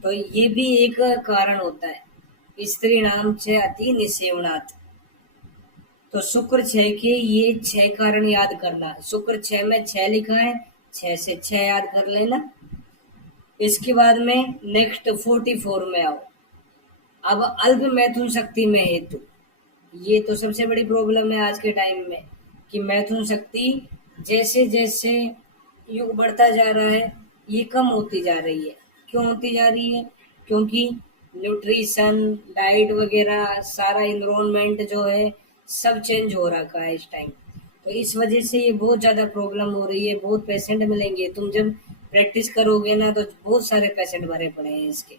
तो ये भी एक कारण होता है। स्त्री नाम छ अति निसेवनाथ। तो शुक्र 6 के ये 6 कारण याद करना, शुक्र 6 में 6 लिखा है, 6 से 6 याद कर लेना। इसके बाद में नेक्स्ट 44 में आओ। अब अल्प मैथुन शक्ति में हेतु, ये तो सबसे बड़ी प्रॉब्लम है आज के टाइम में कि मैथुन शक्ति जैसे जैसे युग बढ़ता जा रहा है ये कम होती जा रही है। क्यों होती जा रही है? क्योंकि न्यूट्रिशन, डाइट वगैरह सारा इन्वायरमेंट जो है सब चेंज हो रखा है इस टाइम, तो इस वजह से ये बहुत ज्यादा प्रॉब्लम हो रही है। बहुत पेशेंट मिलेंगे, तुम जब प्रैक्टिस करोगे ना तो बहुत सारे पेशेंट भरे पड़े हैं इसके।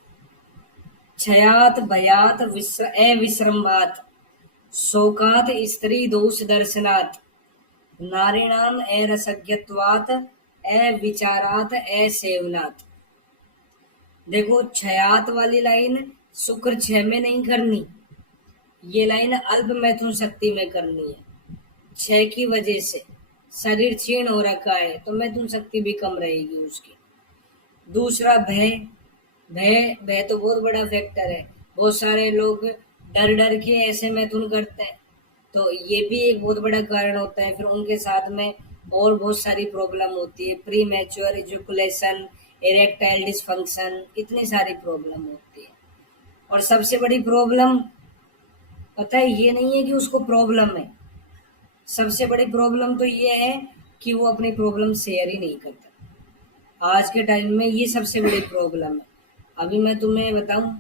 क्षयात भयात अविश्रम्भात शोकात स्त्री दोष दर्शनात्, नारीणाम अरसज्ञत्वात् अविचारात असेवनात्। देखो क्षयात वाली लाइन शुक्र 6 में नहीं करनी, ये लाइन अल्प मैथुन शक्ति में करनी है 6 की वजह से। शरीर क्षीण हो रखा है तो मैथुन शक्ति भी कम रहेगी उसकी। दूसरा भय, भय भय तो बहुत बड़ा फैक्टर है। बहुत सारे लोग डर डर के ऐसे मैथुन करते हैं, तो ये भी एक बहुत बड़ा कारण होता है। फिर उनके साथ में और बहुत सारी प्रॉब्लम होती है, pre mature ejaculation, erectile dysfunction, इतनी सारी प्रॉब्लम होती है। और सबसे बड़ी प्रॉब्लम पता है ये नहीं है कि उसको प्रॉब्लम है, सबसे बड़ी प्रॉब्लम तो ये है कि वो अपनी प्रॉब्लम शेयर ही नहीं करता। आज के टाइम में ये सबसे बड़ी प्रॉब्लम है। अभी मैं तुम्हें बताऊं,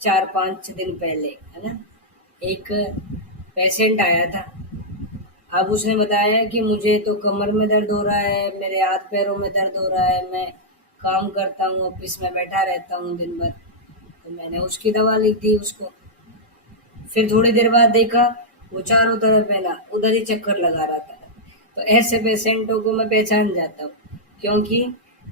4-5 दिन पहले है ना, एक पेशेंट आया था। अब उसने बताया कि मुझे तो कमर में दर्द हो रहा है, मेरे हाथ पैरों में दर्द हो रहा है, मैं काम करता हूँ, ऑफिस में बैठा रहता हूँ दिन भर। तो मैंने उसकी दवा लिख दी उसको। फिर थोड़ी देर बाद देखा वो चारों तरफ है ना उधर ही चक्कर लगा रहा था। तो ऐसे पेशेंटों को मैं पहचान जाता हूँ, क्योंकि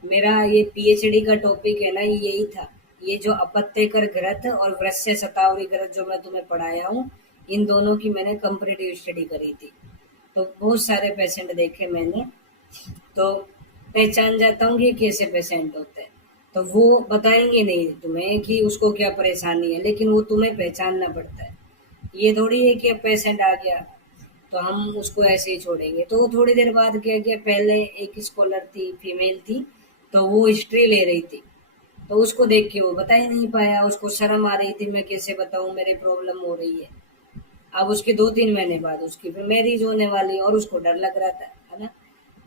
मेरा ये पीएचडी का टॉपिक है ना, यही था। ये जो अपत्यकर ग्रंथ और वृश्य शतावरी ग्रंथ जो मैं तुम्हें पढ़ाया हूँ, इन दोनों की मैंने कंपैरेटिव स्टडी करी थी। तो बहुत सारे पेशेंट देखे मैंने, तो पहचान जाता हूँ कि ये कैसे पेशेंट होते हैं। तो वो बताएंगे नहीं तुम्हें कि उसको क्या परेशानी है, लेकिन वो तुम्हें पहचानना पड़ता है। ये थोड़ी है कि अब पेशेंट आ गया तो हम उसको ऐसे ही छोड़ेंगे। तो वो थोड़ी देर बाद क्या किया, पहले एक स्कॉलर थी, फीमेल थी, तो वो हिस्ट्री ले रही थी। तो उसको देख के वो बता ही नहीं पाया, उसको शर्म आ रही थी, मैं कैसे बताऊं मेरे प्रॉब्लम हो रही है। अब उसके 2-3 महीने बाद उसकी फिर मैरिज होने वाली और उसको डर लग रहा था, है ना।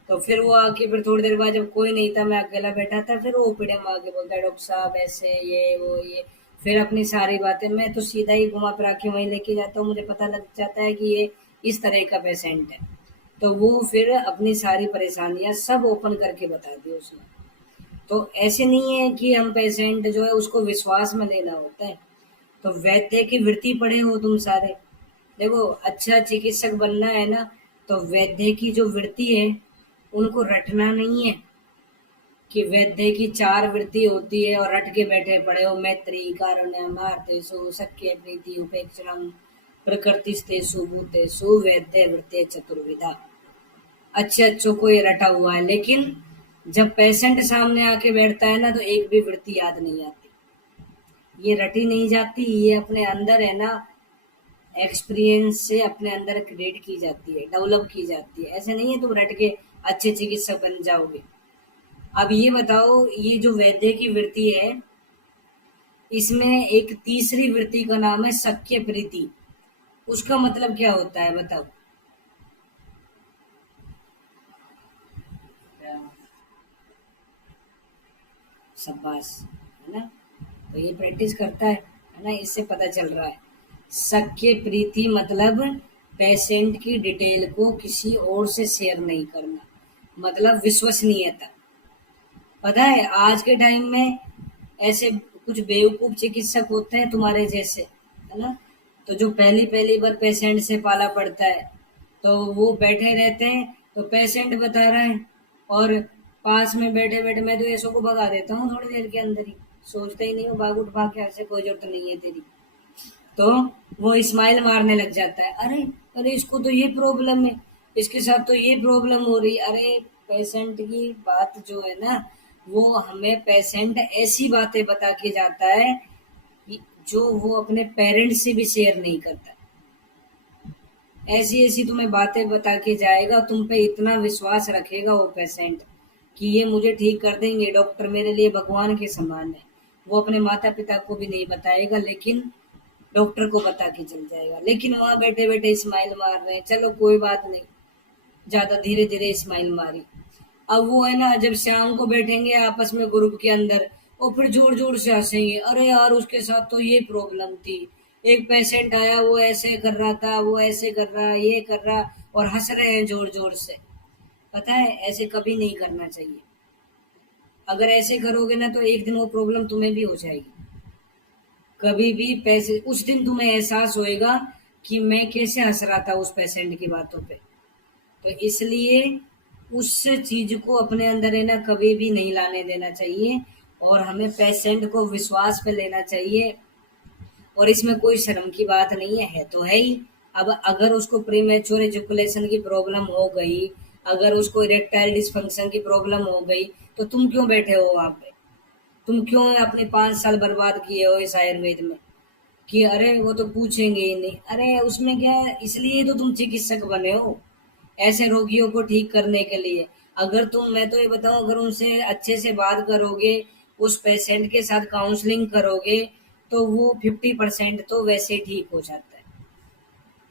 तो फिर वो आके फिर थोड़ी देर बाद जब कोई नहीं था, मैं अकेला बैठा था, फिर वो ओपीडी में आके बोलता है, डॉक्टर साहब ऐसे ये वो ये। फिर अपनी सारी बातें मैं तो सीधा ही घुमा फिरा के वहीं लेके जाता हूँ, मुझे पता लग जाता है कि ये इस तरह का पेशेंट है। तो वो फिर अपनी सारी परेशानियां सब ओपन करके बता दी उसने। तो ऐसे नहीं है कि हम पेशेंट जो है उसको विश्वास में लेना होता है। तो वैद्य की वृत्ति पढ़े हो तुम सारे, देखो अच्छा चिकित्सक बनना है ना, तो वैद्य की जो वृत्ति है उनको रटना नहीं है कि वैद्य की 4 वृत्ति होती है और रट के बैठे पड़े हो, मैत्री कारुण्य मार्तेषु सख्य प्रीति उपेक्षणम प्रकृतिस्तेषु भूतेषु वैद्य वृत्ति चतुर्विधा। अच्छे अच्छों को ये रटा हुआ है, लेकिन जब पेशेंट सामने आके बैठता है ना तो एक भी वृत्ति याद नहीं आती। ये रटी नहीं जाती, ये अपने अंदर है ना एक्सपीरियंस से अपने अंदर क्रिएट की जाती है, डेवलप की जाती है। ऐसे नहीं है तुम रट के अच्छे चिकित्सक बन जाओगे। अब ये बताओ, ये जो वैद्य की वृत्ति है, इसमें एक तीसरी वृत्ति का नाम है सख्य प्रीति। उसका मतलब क्या होता है बताओ। शाबाश, है ना। तो ये प्रैक्टिस करता है ना, इससे पता चल रहा है। सख्य प्रीति मतलब पेशेंट की डिटेल को किसी और से शेयर नहीं करना, मतलब विश्वसनीयता। पता है आज के टाइम में ऐसे कुछ बेवकूफ चिकित्सक होते हैं तुम्हारे जैसे, है ना। तो जो पहली पहली बार पेशेंट से पाला पड़ता है, तो वो बैठे रहते हैं, तो पेशेंट बता रहा है और पास में बैठे बैठे मैं तो ऐसो को भगा देता हूँ थोड़ी देर के अंदर ही, सोचते ही नहीं हो भाग उठ भाग के, ऐसे कोई जरूरत नहीं है तेरी। तो वो स्माइल मारने लग जाता है, अरे अरे इसको तो ये प्रॉब्लम है, इसके साथ तो ये प्रॉब्लम हो रही। अरे पेशेंट की बात जो है ना, वो हमें पेशेंट ऐसी बातें बता के जाता है कि जो वो अपने पेरेंट्स से भी शेयर नहीं करता। ऐसी ऐसी तुम्हें बातें बता के जाएगा, तुम पे इतना विश्वास रखेगा वो पेशेंट कि ये मुझे ठीक कर देंगे, डॉक्टर मेरे लिए भगवान के समान है। वो अपने माता पिता को भी नहीं बताएगा, लेकिन डॉक्टर को बता के चल जाएगा। लेकिन वहां बैठे बैठे स्माइल मार रहे हैं, चलो कोई बात नहीं, ज्यादा धीरे धीरे स्माइल मारी। अब वो है ना, जब शाम को बैठेंगे आपस में ग्रुप के अंदर, और फिर जोर जोर से हंसेंगे, अरे यार उसके साथ तो ये प्रॉब्लम थी, एक पेशेंट आया वो ऐसे कर रहा था, वो ऐसे कर रहा, ये कर रहा, और हंस रहे हैं जोर जोर से। पता है ऐसे कभी नहीं करना चाहिए। अगर ऐसे करोगे ना तो एक दिन वो प्रॉब्लम तुम्हें भी हो जाएगी। कभी भी पैसे, उस दिन तुम्हें एहसास होएगा कि मैं कैसे हंस रहा था उस पेशेंट की बातों पे। तो इसलिए उस चीज को अपने अंदर है ना कभी भी नहीं लाने देना चाहिए, और हमें पेशेंट को विश्वास पे लेना चाहिए। और इसमें कोई शर्म की बात नहीं है तो है ही। अब अगर उसको प्रीमेच्योर एजुकेशन की प्रॉब्लम हो गई, अगर उसको इरेक्टाइल डिसफंक्शन की प्रॉब्लम हो गई, तो तुम क्यों बैठे हो वहां पे? तुम क्यों अपने 5 साल बर्बाद किए हो इस आयुर्वेद में कि अरे वो तो पूछेंगे ही नहीं? अरे उसमें क्या है, इसलिए तो तुम चिकित्सक बने हो, ऐसे रोगियों को ठीक करने के लिए। अगर तुम, मैं तो ये बताऊं, अगर उनसे अच्छे से बात करोगे, उस पेशेंट के साथ काउंसलिंग करोगे, तो वो 50% तो वैसे ही ठीक हो जाता है।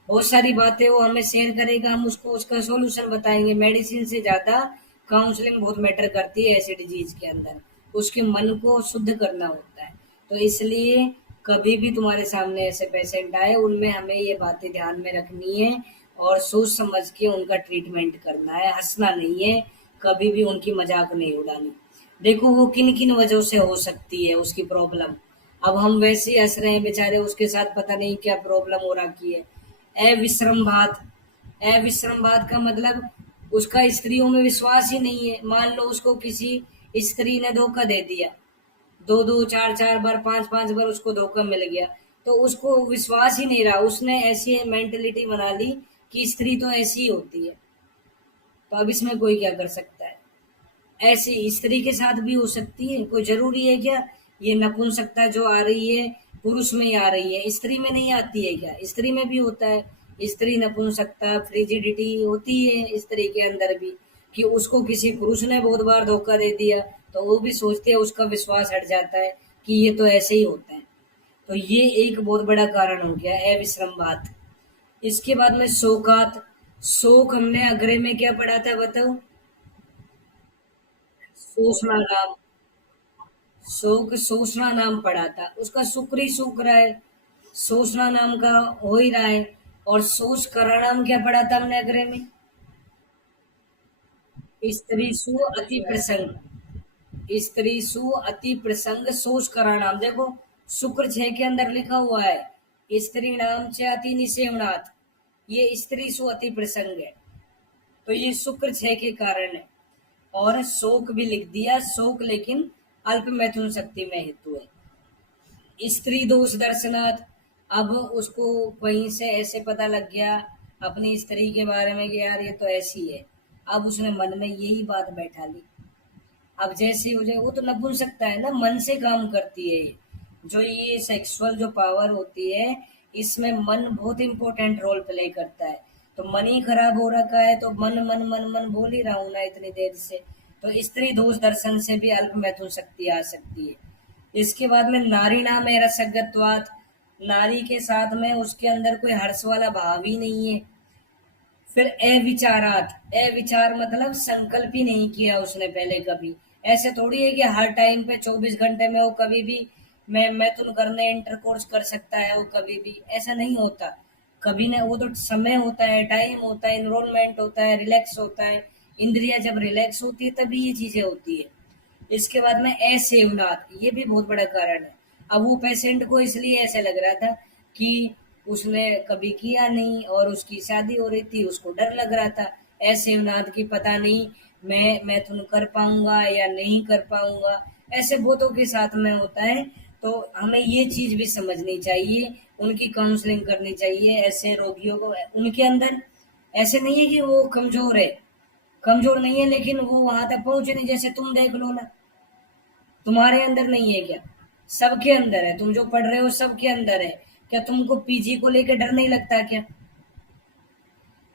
बहुत सारी बातें वो हमें शेयर करेगा, हम उसको उसका सॉल्यूशन बताएंगे। मेडिसिन से ज्यादा काउंसलिंग बहुत मैटर करती है ऐसे डिजीज के अंदर। उसके मन को शुद्ध करना होता है। तो इसलिए कभी भी तुम्हारे सामने ऐसे पेशेंट आए, उनमें हमें ये बातें ध्यान में रखनी है और सोच समझ के उनका ट्रीटमेंट करना है, हंसना नहीं है, कभी भी उनकी मजाक नहीं उड़ानी। देखो वो किन किन वजहों से हो सकती है उसकी प्रॉब्लम। अब हम वैसे ही हंस रहे हैं, बेचारे उसके साथ पता नहीं क्या प्रॉब्लम हो रखी है। अविश्रमवाद, अविश्रमवाद का मतलब उसका स्त्रियों में विश्वास ही नहीं है। मान लो उसको किसी स्त्री ने धोखा दे दिया, दो दो चार चार बार, पांच पांच बार उसको धोखा मिल गया, तो उसको विश्वास ही नहीं रहा। उसने ऐसी मेंटेलिटी बना ली कि स्त्री तो ऐसी ही होती है। तो अब इसमें कोई क्या कर सकता है? ऐसी स्त्री के साथ भी हो सकती है, कोई जरूरी है क्या? ये नपुंसकता जो आ रही है पुरुष में ही आ रही है, स्त्री में नहीं आती है क्या? स्त्री में भी होता है। स्त्री नपुंसकता, फ्रिजिडिटी होती है स्त्री के अंदर भी, कि उसको किसी पुरुष ने बहुत बार धोखा दे दिया, तो वो भी सोचते हैं, उसका विश्वास हट जाता है कि ये तो ऐसे ही होता है। तो ये एक बहुत बड़ा कारण हो गया अविश्रमवाद। इसके बाद में शोकात। शोक हमने अग्रे में क्या पढ़ा था बताओ? शोषणा नाम, शोक शोषणा नाम पढ़ा था, उसका शुक्र ही सूख रहा है, शोषणा नाम का हो ही रहा है। और शोष कराणाम क्या पढ़ा था हमने अग्रे में? स्त्री सु अति प्रसंग, स्त्री सु अति प्रसंग शोष कराणाम। देखो शुक्र 6 के अंदर लिखा हुआ है, स्त्री नाम च अति निषेवनाथ, ये स्त्री सु अति प्रसंग है। तो ये शुक्र 6 के कारण है। और शोक भी लिख दिया, शोक लेकिन अल्प मैथुन शक्ति में हेतु है। स्त्री दोष दर्शनाथ, अब उसको कहीं से ऐसे पता लग गया अपनी स्त्री के बारे में कि यार ये तो ऐसी है, अब उसने मन में यही बात बैठा ली। अब जैसे हो जाए, वो तो नपुंसकता है ना, मन से काम करती है ये। जो ये सेक्सुअल जो पावर होती है, इसमें मन बहुत इंपॉर्टेंट रोल प्ले करता है। तो मन ही खराब हो रखा है, तो मन मन मन मन बोल ही रहा हूं ना इतनी देर से। तो स्त्री दोष दर्शन से भी अल्प मैथुन शक्ति आ सकती है। इसके बाद में नारी नाम है रसगत्वात, नारी के साथ में उसके अंदर कोई हर्ष वाला भाव ही नहीं है। फिर अविचारात, अविचार मतलब संकल्प ही नहीं किया उसने पहले कभी। ऐसे थोड़ी है कि हर टाइम पे 24 घंटे में वो कभी भी मैं मैथुन करने इंटरकोर्स कर सकता है, वो कभी भी ऐसा नहीं होता। कभी ना, वो तो समय होता है, टाइम होता है, इन्रोलमेंट होता है, रिलैक्स होता है। इंद्रिया जब रिलैक्स होती है तभी ये चीजें होती है। इसके बाद में असेवनाथ, ये भी बहुत बड़ा कारण है। अब वो पेशेंट को इसलिए ऐसे लग रहा था कि उसने कभी किया नहीं और उसकी शादी हो रही थी, उसको डर लग रहा था। असेवनाथ की पता नहीं मैं मैथुन कर पाऊंगा या नहीं कर पाऊंगा, ऐसे बहुतों के साथ में होता है। तो हमें ये चीज भी समझनी चाहिए, उनकी काउंसलिंग करनी चाहिए ऐसे रोगियों को। उनके अंदर ऐसे नहीं है कि वो कमजोर है, कमजोर नहीं है, लेकिन वो वहां तक पहुंचे नहीं। जैसे तुम देख लो ना, तुम्हारे अंदर नहीं है क्या? सबके अंदर है, तुम जो पढ़ रहे हो सबके अंदर है। क्या तुमको पीजी को लेकर डर नहीं लगता क्या?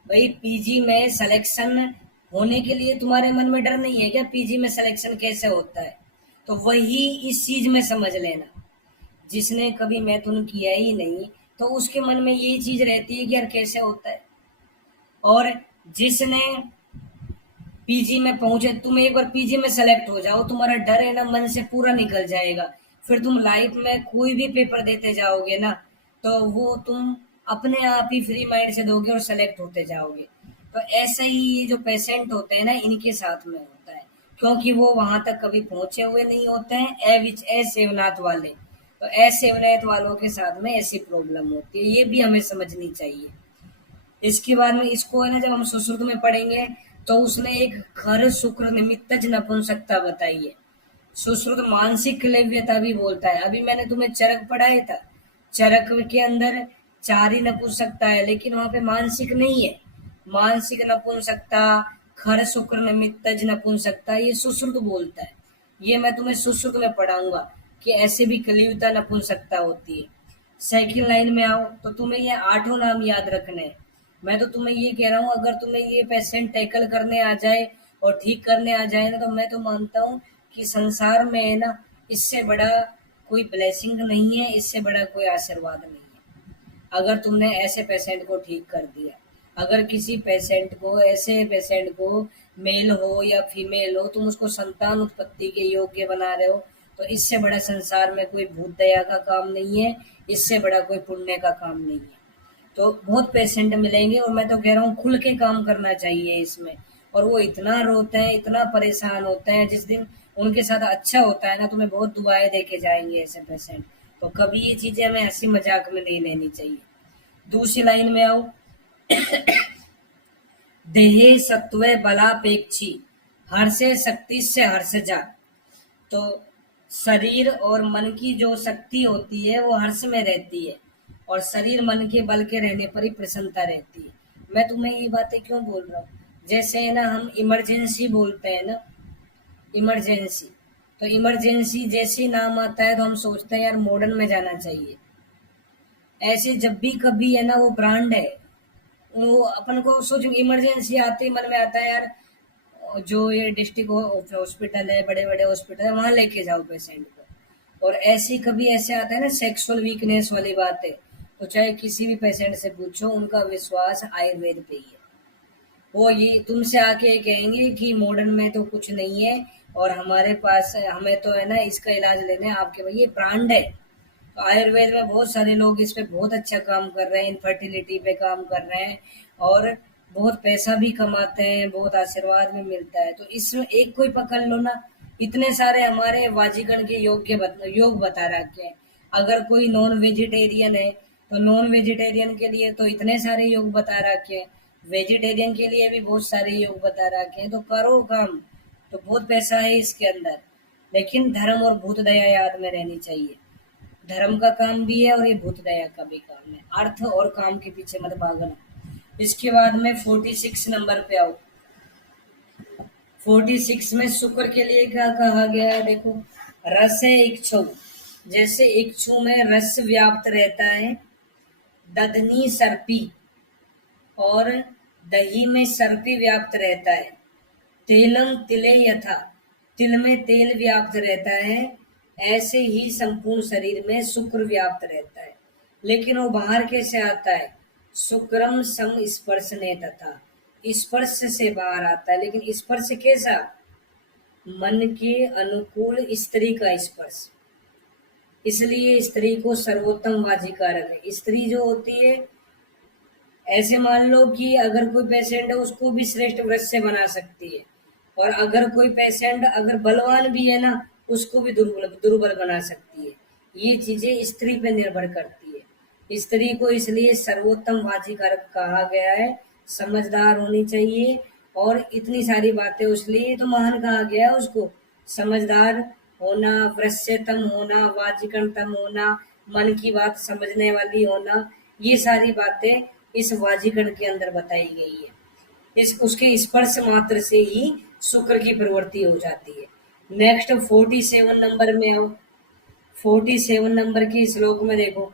भाई पीजी में सिलेक्शन होने के लिए तुम्हारे मन में डर नहीं है क्या? पीजी में सिलेक्शन कैसे होता है? तो वही इस चीज में समझ लेना। जिसने कभी मैथुन किया ही नहीं, तो उसके मन में यही चीज रहती है कि यार कैसे होता है। और जिसने पीजी में पहुंचे, तुम एक बार पीजी में सेलेक्ट हो जाओ, तुम्हारा डर है ना मन से पूरा निकल जाएगा। फिर तुम लाइफ में कोई भी पेपर देते जाओगे ना, तो वो तुम अपने आप ही फ्री माइंड से दोगे और सेलेक्ट होते जाओगे। तो ऐसा ही ये जो पेशेंट होते हैं ना, इनके साथ में होता है, क्योंकि वो वहां तक कभी पहुंचे हुए नहीं होते हैं। असेवनाथ वाले, तो असेवनाथ वालों के साथ में ऐसी प्रॉब्लम होती है, ये भी हमें समझनी चाहिए। इसके बाद में इसको है ना, जब हम सुश्रुत में पढ़ेंगे, तो उसने एक खर शुक्र निमित्तज नपुंसकता बताई है। सुश्रुत मानसिक क्लैव्यता भी बोलता है। अभी मैंने तुम्हें चरक पढ़ाया था, चरक के अंदर चार ही नपुंसकता है, लेकिन वहां पे मानसिक नहीं है। मानसिक नपुंसकता, खर शुक्र निमित्तज नपुंसकता, ये सुश्रुत बोलता है। ये मैं तुम्हें सुश्रुत में पढ़ाऊंगा कि ऐसे भी कलियुता नपुंसकता होती है। सेकंड लाइन में आओ तो तुम्हें ये आठों नाम याद रखने हैं। मैं तो तुम्हें ये कह रहा हूँ, अगर तुम्हें ये पेशेंट टैकल करने आ जाए और ठीक करने आ जाए ना, तो मैं तो मानता हूँ कि संसार में है ना, इससे बड़ा कोई ब्लेसिंग नहीं है, इससे बड़ा कोई आशीर्वाद नहीं है। अगर तुमने ऐसे पेशेंट को ठीक कर दिया, अगर किसी पेशेंट को, ऐसे पेशेंट को, मेल हो या फीमेल हो, तुम उसको संतान उत्पत्ति के योग्य बना रहे हो, तो इससे बड़ा संसार में कोई भूत दया का काम नहीं है, इससे बड़ा कोई पुण्य का काम नहीं है। तो बहुत पेशेंट मिलेंगे, और मैं तो कह रहा हूँ खुल के काम करना चाहिए इसमें। और वो इतना रोते हैं, इतना परेशान होते हैं, जिस दिन उनके साथ अच्छा होता है ना, तुम्हें बहुत दुआएं दे के जाएंगे ऐसे पेशेंट। तो कभी ये चीजें हमें हंसी मजाक में नहीं लेनी चाहिए। दूसरी लाइन में आओ। देहे सत्व बलापेक्षी, हर्षे शक्ति से हर्ष जा। तो शरीर और मन की जो शक्ति होती है वो हर्ष में रहती है, और शरीर मन के बल के रहने पर ही प्रसन्नता रहती है। मैं तुम्हें ये बातें क्यों बोल रहा हूँ, जैसे है ना हम इमरजेंसी बोलते हैं ना, इमरजेंसी, तो इमरजेंसी जैसे ही नाम आता है तो हम सोचते हैं यार मॉडर्न में जाना चाहिए। ऐसे जब भी कभी है ना वो ब्रांड है, वो अपन को सोचो इमरजेंसी आते ही मन में आता है यार, जो ये डिस्ट्रिक्ट हॉस्पिटल है, बड़े बड़े हॉस्पिटल है, वहां लेके जाओ पेशेंट को। और ऐसे कभी ऐसे आता है ना सेक्सुअल वीकनेस वाली बात है, तो चाहे किसी भी पेशेंट से पूछो, उनका विश्वास आयुर्वेद पे ही है। वो ये तुमसे आके कहेंगे कि मॉडर्न में तो कुछ नहीं है, और हमारे पास हमें तो है ना इसका इलाज लेने आपके भाई, ये ब्रांड है। तो आयुर्वेद में बहुत सारे लोग इस पे बहुत अच्छा काम कर रहे हैं, इनफर्टिलिटी पे काम कर रहे हैं, और बहुत पैसा भी कमाते हैं, बहुत आशीर्वाद भी मिलता है। तो इसमें एक कोई पकड़ लो ना, इतने सारे हमारे वाजीगण के योग बता रखे हैं। अगर कोई नॉन वेजिटेरियन है, तो नॉन वेजिटेरियन के लिए तो इतने सारे योग बता रखे हैं, वेजिटेरियन के लिए भी बहुत सारे योग बता रखे हैं। तो करो काम, तो बहुत पैसा है इसके अंदर। लेकिन धर्म और भूत दया याद में रहनी चाहिए। धर्म का काम भी है और ये भूत दया का भी काम है। अर्थ और काम के पीछे मत भागना। इसके बाद में 46 नंबर पे आओ। 46 में शुक्र के लिए क्या कहा गया है, देखो, रस है इक्षु। जैसे इक्षु में रस व्याप्त रहता है, दधनी सर्पी, और दही में सर्पी व्याप्त रहता है। तेलम तिले यथा, तिल में तेल व्याप्त रहता है, ऐसे ही संपूर्ण शरीर में शुक्र व्याप्त रहता है। लेकिन वो बाहर कैसे आता है, शुक्रम सम स्पर्श ने तथा, स्पर्श से बाहर आता है। लेकिन स्पर्श कैसा, मन के अनुकूल स्त्री का स्पर्श। इसलिए स्त्री को सर्वोत्तम वाजिकारक है। स्त्री जो होती है, ऐसे मान लो कि अगर कोई पेशेंट है उसको भी श्रेष्ठ व्रत से बना सकती है, और अगर कोई पेशेंट अगर बलवान भी है ना, उसको भी दुर्बल दुर्बल बना सकती है। ये चीजें स्त्री पे निर्भर करती है। स्त्री को इसलिए सर्वोत्तम वाजिकारक कहा गया है, समझदार होनी चाहिए। और इतनी सारी बातें उसलिए तो महान कहा गया है उसको, समझदार होना, वृश्यतम होना, वाजिकणतम होना, मन की बात समझने वाली होना, ये सारी बातें इस वाजीगण के अंदर बताई गई है। इस उसके स्पर्श मात्र से ही शुक्र की प्रवृत्ति हो जाती है। नेक्स्ट 47 नंबर में आओ। 47 नंबर के श्लोक में देखो,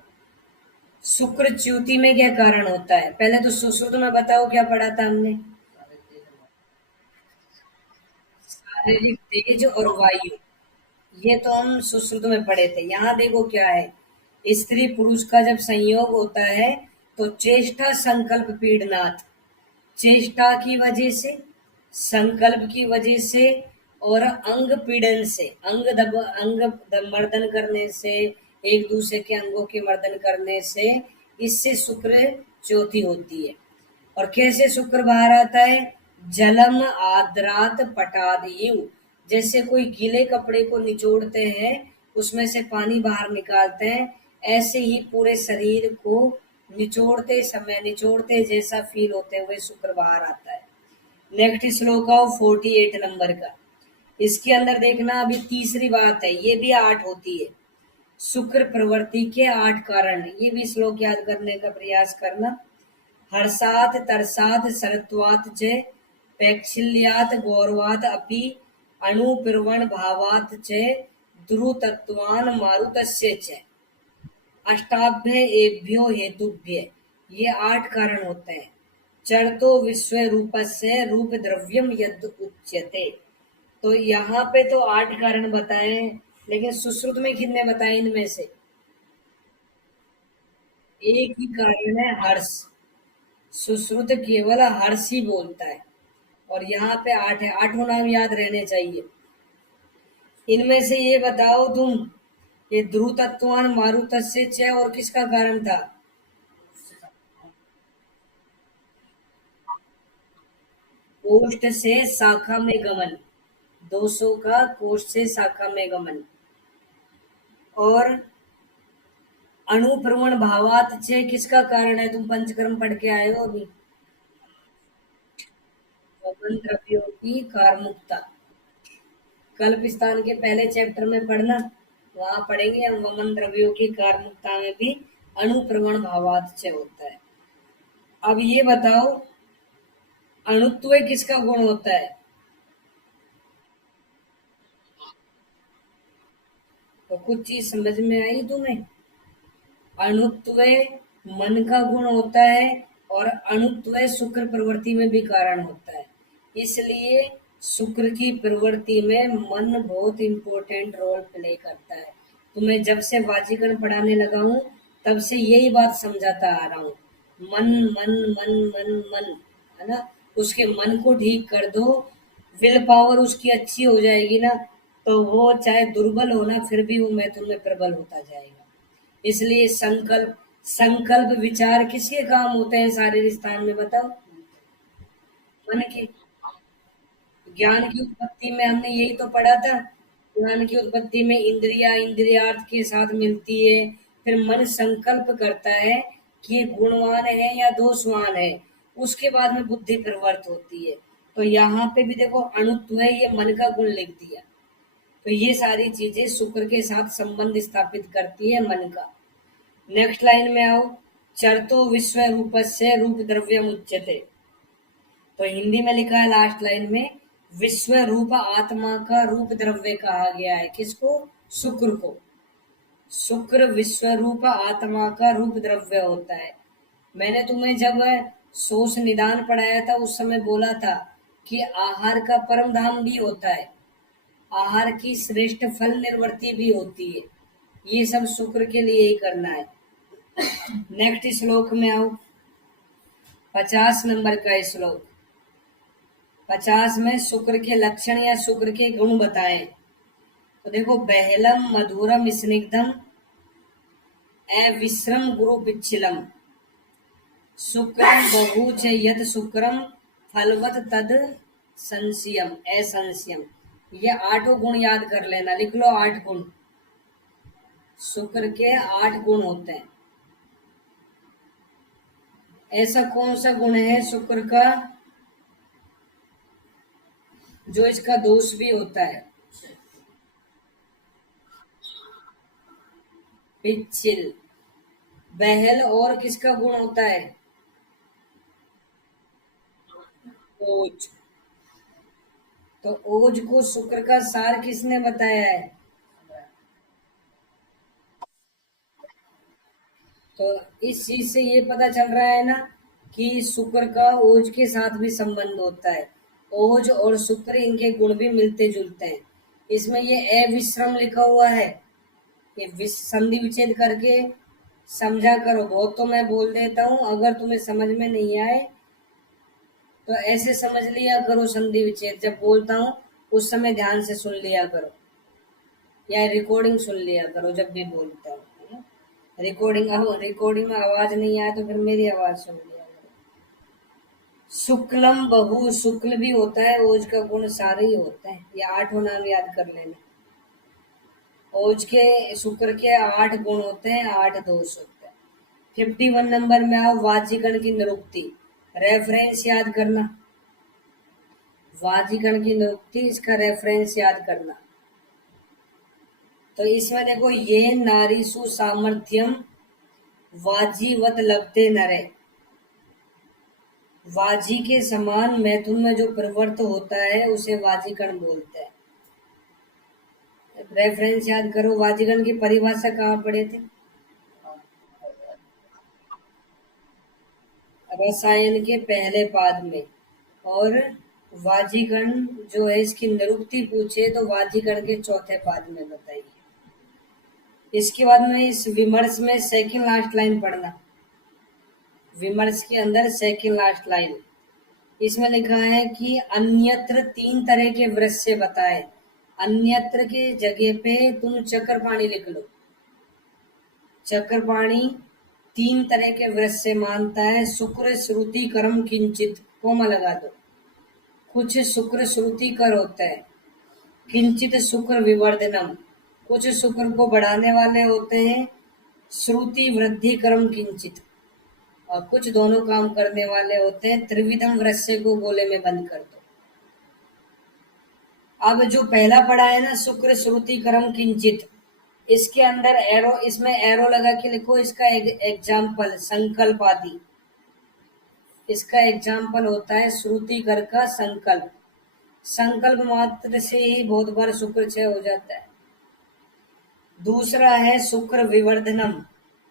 शुक्र च्युति में क्या कारण होता है। पहले तो सुश्रुत में बताओ क्या पढ़ा था हमने, शारीरिक तेज और वायु, ये तो हम सुश्रुत में पढ़े थे। यहाँ देखो क्या है, स्त्री पुरुष का जब संयोग होता है तो चेष्टा संकल्प पीड़नाथ, चेष्टा की वजह से, संकल्प की वजह से, और अंग पीड़न से, मर्दन करने से, एक दूसरे के अंगों के मर्दन करने से, इससे शुक्र ज्योति होती है। और कैसे शुक्र बाहर आता है, जलम आद्रात पटादियु, जैसे कोई गीले कपड़े को निचोड़ते हैं, उसमें से पानी बाहर निकालते हैं, ऐसे ही पूरे शरीर को निचोड़ते समय, निचोड़ते जैसा फील होते हुए शुक्र बाहर आता है। नेक्स्ट श्लोक आओ 48 नंबर का। इसके अंदर देखना, अभी तीसरी बात है, ये भी 8 होती है। शुक्र प्रवृत्ति के 8 कारण, ये भी श्लोक याद करने का प्रयास करना। हर्षात तरसात सरत्वात च पैक्षिल्यात गौरवात अपि अणुप्रवण भावात च ध्रुतत्वान मारुतस्य च अष्टाभ्य एभ्यो हेतुभ्य, ये 8 कारण होते हैं। चरतो विश्व रूपस्य रूप द्रव्यम यद उच्यते, तो यहाँ पे तो 8 कारण बताए हैं, लेकिन सुश्रुत में कितने बताए इनमें से? एक ही कारण है, हर्ष। सुश्रुत केवल हर्ष ही बोलता है, और यहाँ पे 8 है, आठों नाम याद रहने चाहिए। इनमें से ये बताओ तुम, ये ध्रुव तत्वान मारुतस्य च और किसका कारण था? कोष्ठ से शाखा में गमन, 200 का कोष्ठ से शाखा में गमन। और अणुप्रवण भावात च किसका कारण है? तुम पंचकर्म पढ़ के आए हो अभी। वमन द्रव्यों की कारमुकता, कल्प स्थान के पहले चैप्टर में पढ़ना, वहां पढ़ेंगे हम। वमन द्रव्यों की कारमुकता में भी अणुप्रवण भावात च होता है। अब ये बताओ, अणुत्व किसका गुण होता है? तो कुछ चीज समझ में आई तुम्हें? अणुत्व मन का गुण होता है, और अणुत्व शुक्र प्रवृत्ति में भी कारण होता है। इसलिए शुक्र की प्रवृत्ति में मन बहुत इंपॉर्टेंट रोल प्ले करता है। तुम्हें जब से वाजीगण पढ़ाने लगा हूं, तब से यही बात समझाता आ रहा हूं। मन मन मन मन मन, है ना? उसके मन को ठीक कर दो, विल पावर उसकी अच्छी हो जाएगी ना, तो वो चाहे दुर्बल हो ना, फिर भी वो मैथुन में प्रबल होता जाएगा। इसलिए संकल्प, संकल्प विचार किसके काम होते हैं शारीरिक स्थान में, बताओ? मन के। ज्ञान की उत्पत्ति में हमने यही तो पढ़ा था। ज्ञान की उत्पत्ति में इंद्रिया इंद्रियार्थ के साथ मिलती है, फिर मन संकल्प करता है कि ये गुणवान है या दोषवान है, उसके बाद में बुद्धि प्रवृत्त होती है। तो यहाँ पे भी देखो, अणुत्व है, ये मन का गुण लिख दिया। तो ये सारी चीजें शुक्र के साथ संबंध स्थापित करती है मन का। नेक्स्ट लाइन में आओ, चरतो विश्व रूपस्य रूप द्रव्यम उच्यते। तो हिंदी में लिखा है लास्ट लाइन में, विश्व रूप आत्मा का रूप द्रव्य कहा गया है। किसको? शुक्र को। शुक्र विश्व रूप आत्मा का रूप द्रव्य होता है। मैंने तुम्हें जब शोष निदान पढ़ाया था, उस समय बोला था कि आहार का परम धाम भी होता है, आहार की श्रेष्ठ फल निर्वृत्ति भी होती है। ये सब शुक्र के लिए ही करना है। नेक्स्ट श्लोक में आओ, 50 नंबर का श्लोक। 50 में शुक्र के लक्षण या शुक्र के गुण बताए। तो देखो, बहलम मधुरम स्निग्धम अविश्रम गुरु पिच्छिलम शुक्रम बहु च यद शुक्रम फलवत तद संशयम असंशयम। ये 8 गुण याद कर लेना, लिख लो 8 गुण। शुक्र के 8 गुण होते हैं। ऐसा कौन सा गुण है शुक्र का जो इसका दोष भी होता है? पिच्छिल। बहल और किसका गुण होता है? ओज। तो ओज को शुक्र का सार किसने बताया है? तो इस चीज से ये पता चल रहा है ना कि शुक्र का ओज के साथ भी संबंध होता है। ओज और शुक्र, इनके गुण भी मिलते जुलते हैं। इसमें ये अविश्रम लिखा हुआ है, ये संधि विच्छेद करके समझा करो। बहुत तो मैं बोल देता हूँ, अगर तुम्हें समझ में नहीं आए तो ऐसे समझ लिया करो संधि विच्छेद। जब बोलता हूँ उस समय ध्यान से सुन लिया करो, या रिकॉर्डिंग सुन लिया करो जब भी बोलता हूँ, है ना? रिकॉर्डिंग में आवाज नहीं आए तो फिर मेरी आवाज सुन लिया करो। शुक्लम बहु, शुक्ल भी होता है, ओज का गुण सारे ही होते हैं। ये 8 नाम याद कर लेना। ओज के, शुक्र के 8 गुण होते हैं, 8 दोष होते हैं। 51 नंबर में आओ, वाजीगण की निरुक्ति। रेफरेंस याद करना, वाजीगण की निरुक्ति, इसका रेफरेंस याद करना। तो इसमें देखो, ये नारीषु सामर्थ्यम वाजीवत लभते नरे। वाजी के समान मैथुन में जो प्रवृत्त होता है उसे वाजीगण बोलते हैं। रेफरेंस याद करो, वाजीगण की परिभाषा कहाँ पढ़े थे? रसायन के पहले पाद में। और वाजीगण जो है, इसकी निरुक्ति पूछे तो वाजीगण के चौथे पाद में बताइए। इसके बाद में इस विमर्श में सेकंड लास्ट लाइन पढ़ना। विमर्श के अंदर सेकंड लास्ट लाइन, इसमें लिखा है कि अन्यत्र तीन तरह के वृक्ष से बताए। अन्यत्र के जगह पे तुम चक्रपाणी लिख लो। चक्रपाणी तीन तरह के वृक्ष से मानता है। शुक्र श्रुति कर्म किंचित, कोमा लगा दो। कुछ शुक्र श्रुति कर होता है, किंचित शुक्र विवर्धनम, कुछ शुक्र को बढ़ाने वाले होते हैं, श्रुति वृद्धि कर्म किंचित, और कुछ दोनों काम करने वाले होते हैं। त्रिविधम वृक्ष को गोले में बंद कर दो। अब जो पहला पढ़ा है ना, शुक्र श्रुति कर्म किंचित, इसके अंदर एरो, इसमें एरो लगा के लिखो इसका एग्जाम्पल संकल्प आदि। इसका एग्जाम्पल होता है श्रुति कर का संकल्प। संकल्प मात्र से ही बहुत बार शुक्र क्षय हो जाता है। दूसरा है शुक्र विवर्धनम,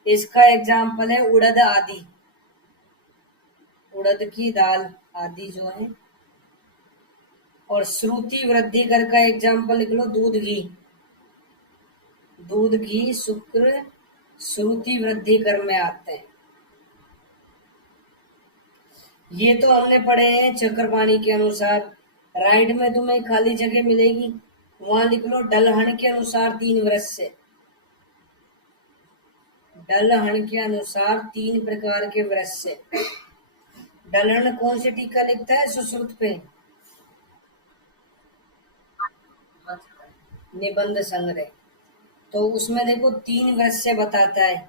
इसका एग्जाम्पल है उड़द आदि, उड़द की दाल आदि जो है। और श्रुति वृद्धि कर का एग्जाम्पल लिख लो दूध घी। दूध घी शुक्र श्रुति वृद्धि कर में आते हैं। ये तो हमने पढ़े हैं चक्रपाणी के अनुसार। राइट में तुम्हें खाली जगह मिलेगी, वहां लिख लो डलहन के अनुसार तीन वृक्ष से। डलहन के अनुसार तीन प्रकार के वृक्ष से। डलहन कौन सी टीका लिखता है सुश्रुत पे? निबंध संग्रह। तो उसमें देखो तीन वृक्ष से बताता है।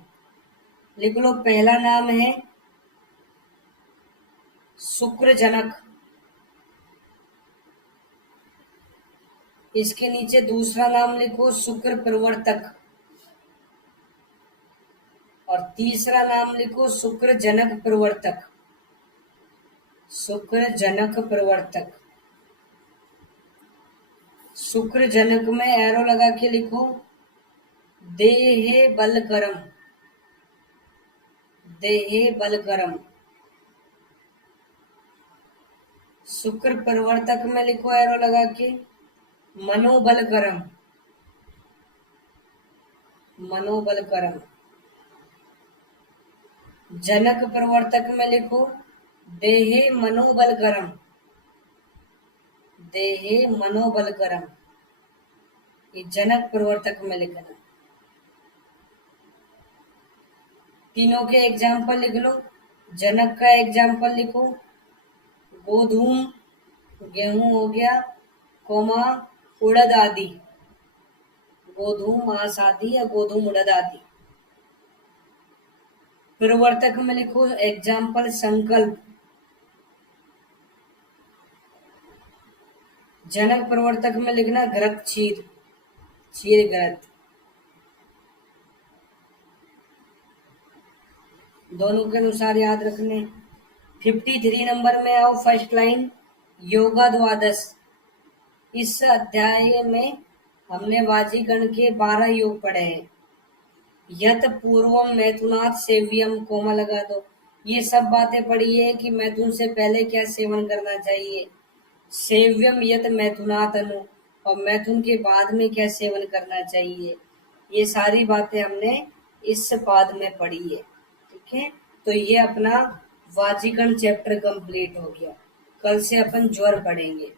लिख लो, पहला नाम है शुक्र जनक, इसके नीचे दूसरा नाम लिखो शुक्र प्रवर्तक, और तीसरा नाम लिखो शुक्र जनक प्रवर्तक। शुक्र जनक प्रवर्तक। शुक्र जनक में एरो लगा के लिखो देहे बलकरम, देहे बलकरम। शुक्र प्रवर्तक में लिखो एरो लगा के मनोबलकरम, मनोबलकरम। जनक प्रवर्तक में लिखो देहे मनोबलकरम, देहे मनोबलकरम। ये जनक प्रवर्तक में लिखना। तीनों के एग्जाम्पल लिख लो। जनक का एग्जाम्पल लिखो गोधूम, गेहूं हो गया, कोमा उड़द आदि, गोधूम मास आदि या गोधूम उड़द आदि। प्रवर्तक में लिखो एग्जाम्पल संकल्प। जनक प्रवर्तक में लिखना घृत क्षीर, क्षीर घृत। दोनों के अनुसार याद रखने। 53 नंबर में आओ, फर्स्ट लाइन योगा द्वादश। इस अध्याय में हमने वाजीगण के 12 योग पढ़े हैं। यत पूर्वम मैथुनात् सेव्यम, कोमा लगा दो। ये सब बातें पढ़ी है कि मैथुन से पहले क्या सेवन करना चाहिए। सेव्यम यत मैथुनात् अनु, और मैथुन के बाद में क्या सेवन करना चाहिए। ये सारी बातें हमने इस पाद में पढ़ी है। ठीक है, तो ये अपना वाजीगण चैप्टर कंप्लीट हो गया। कल से अपन ज्वर पढ़ेंगे।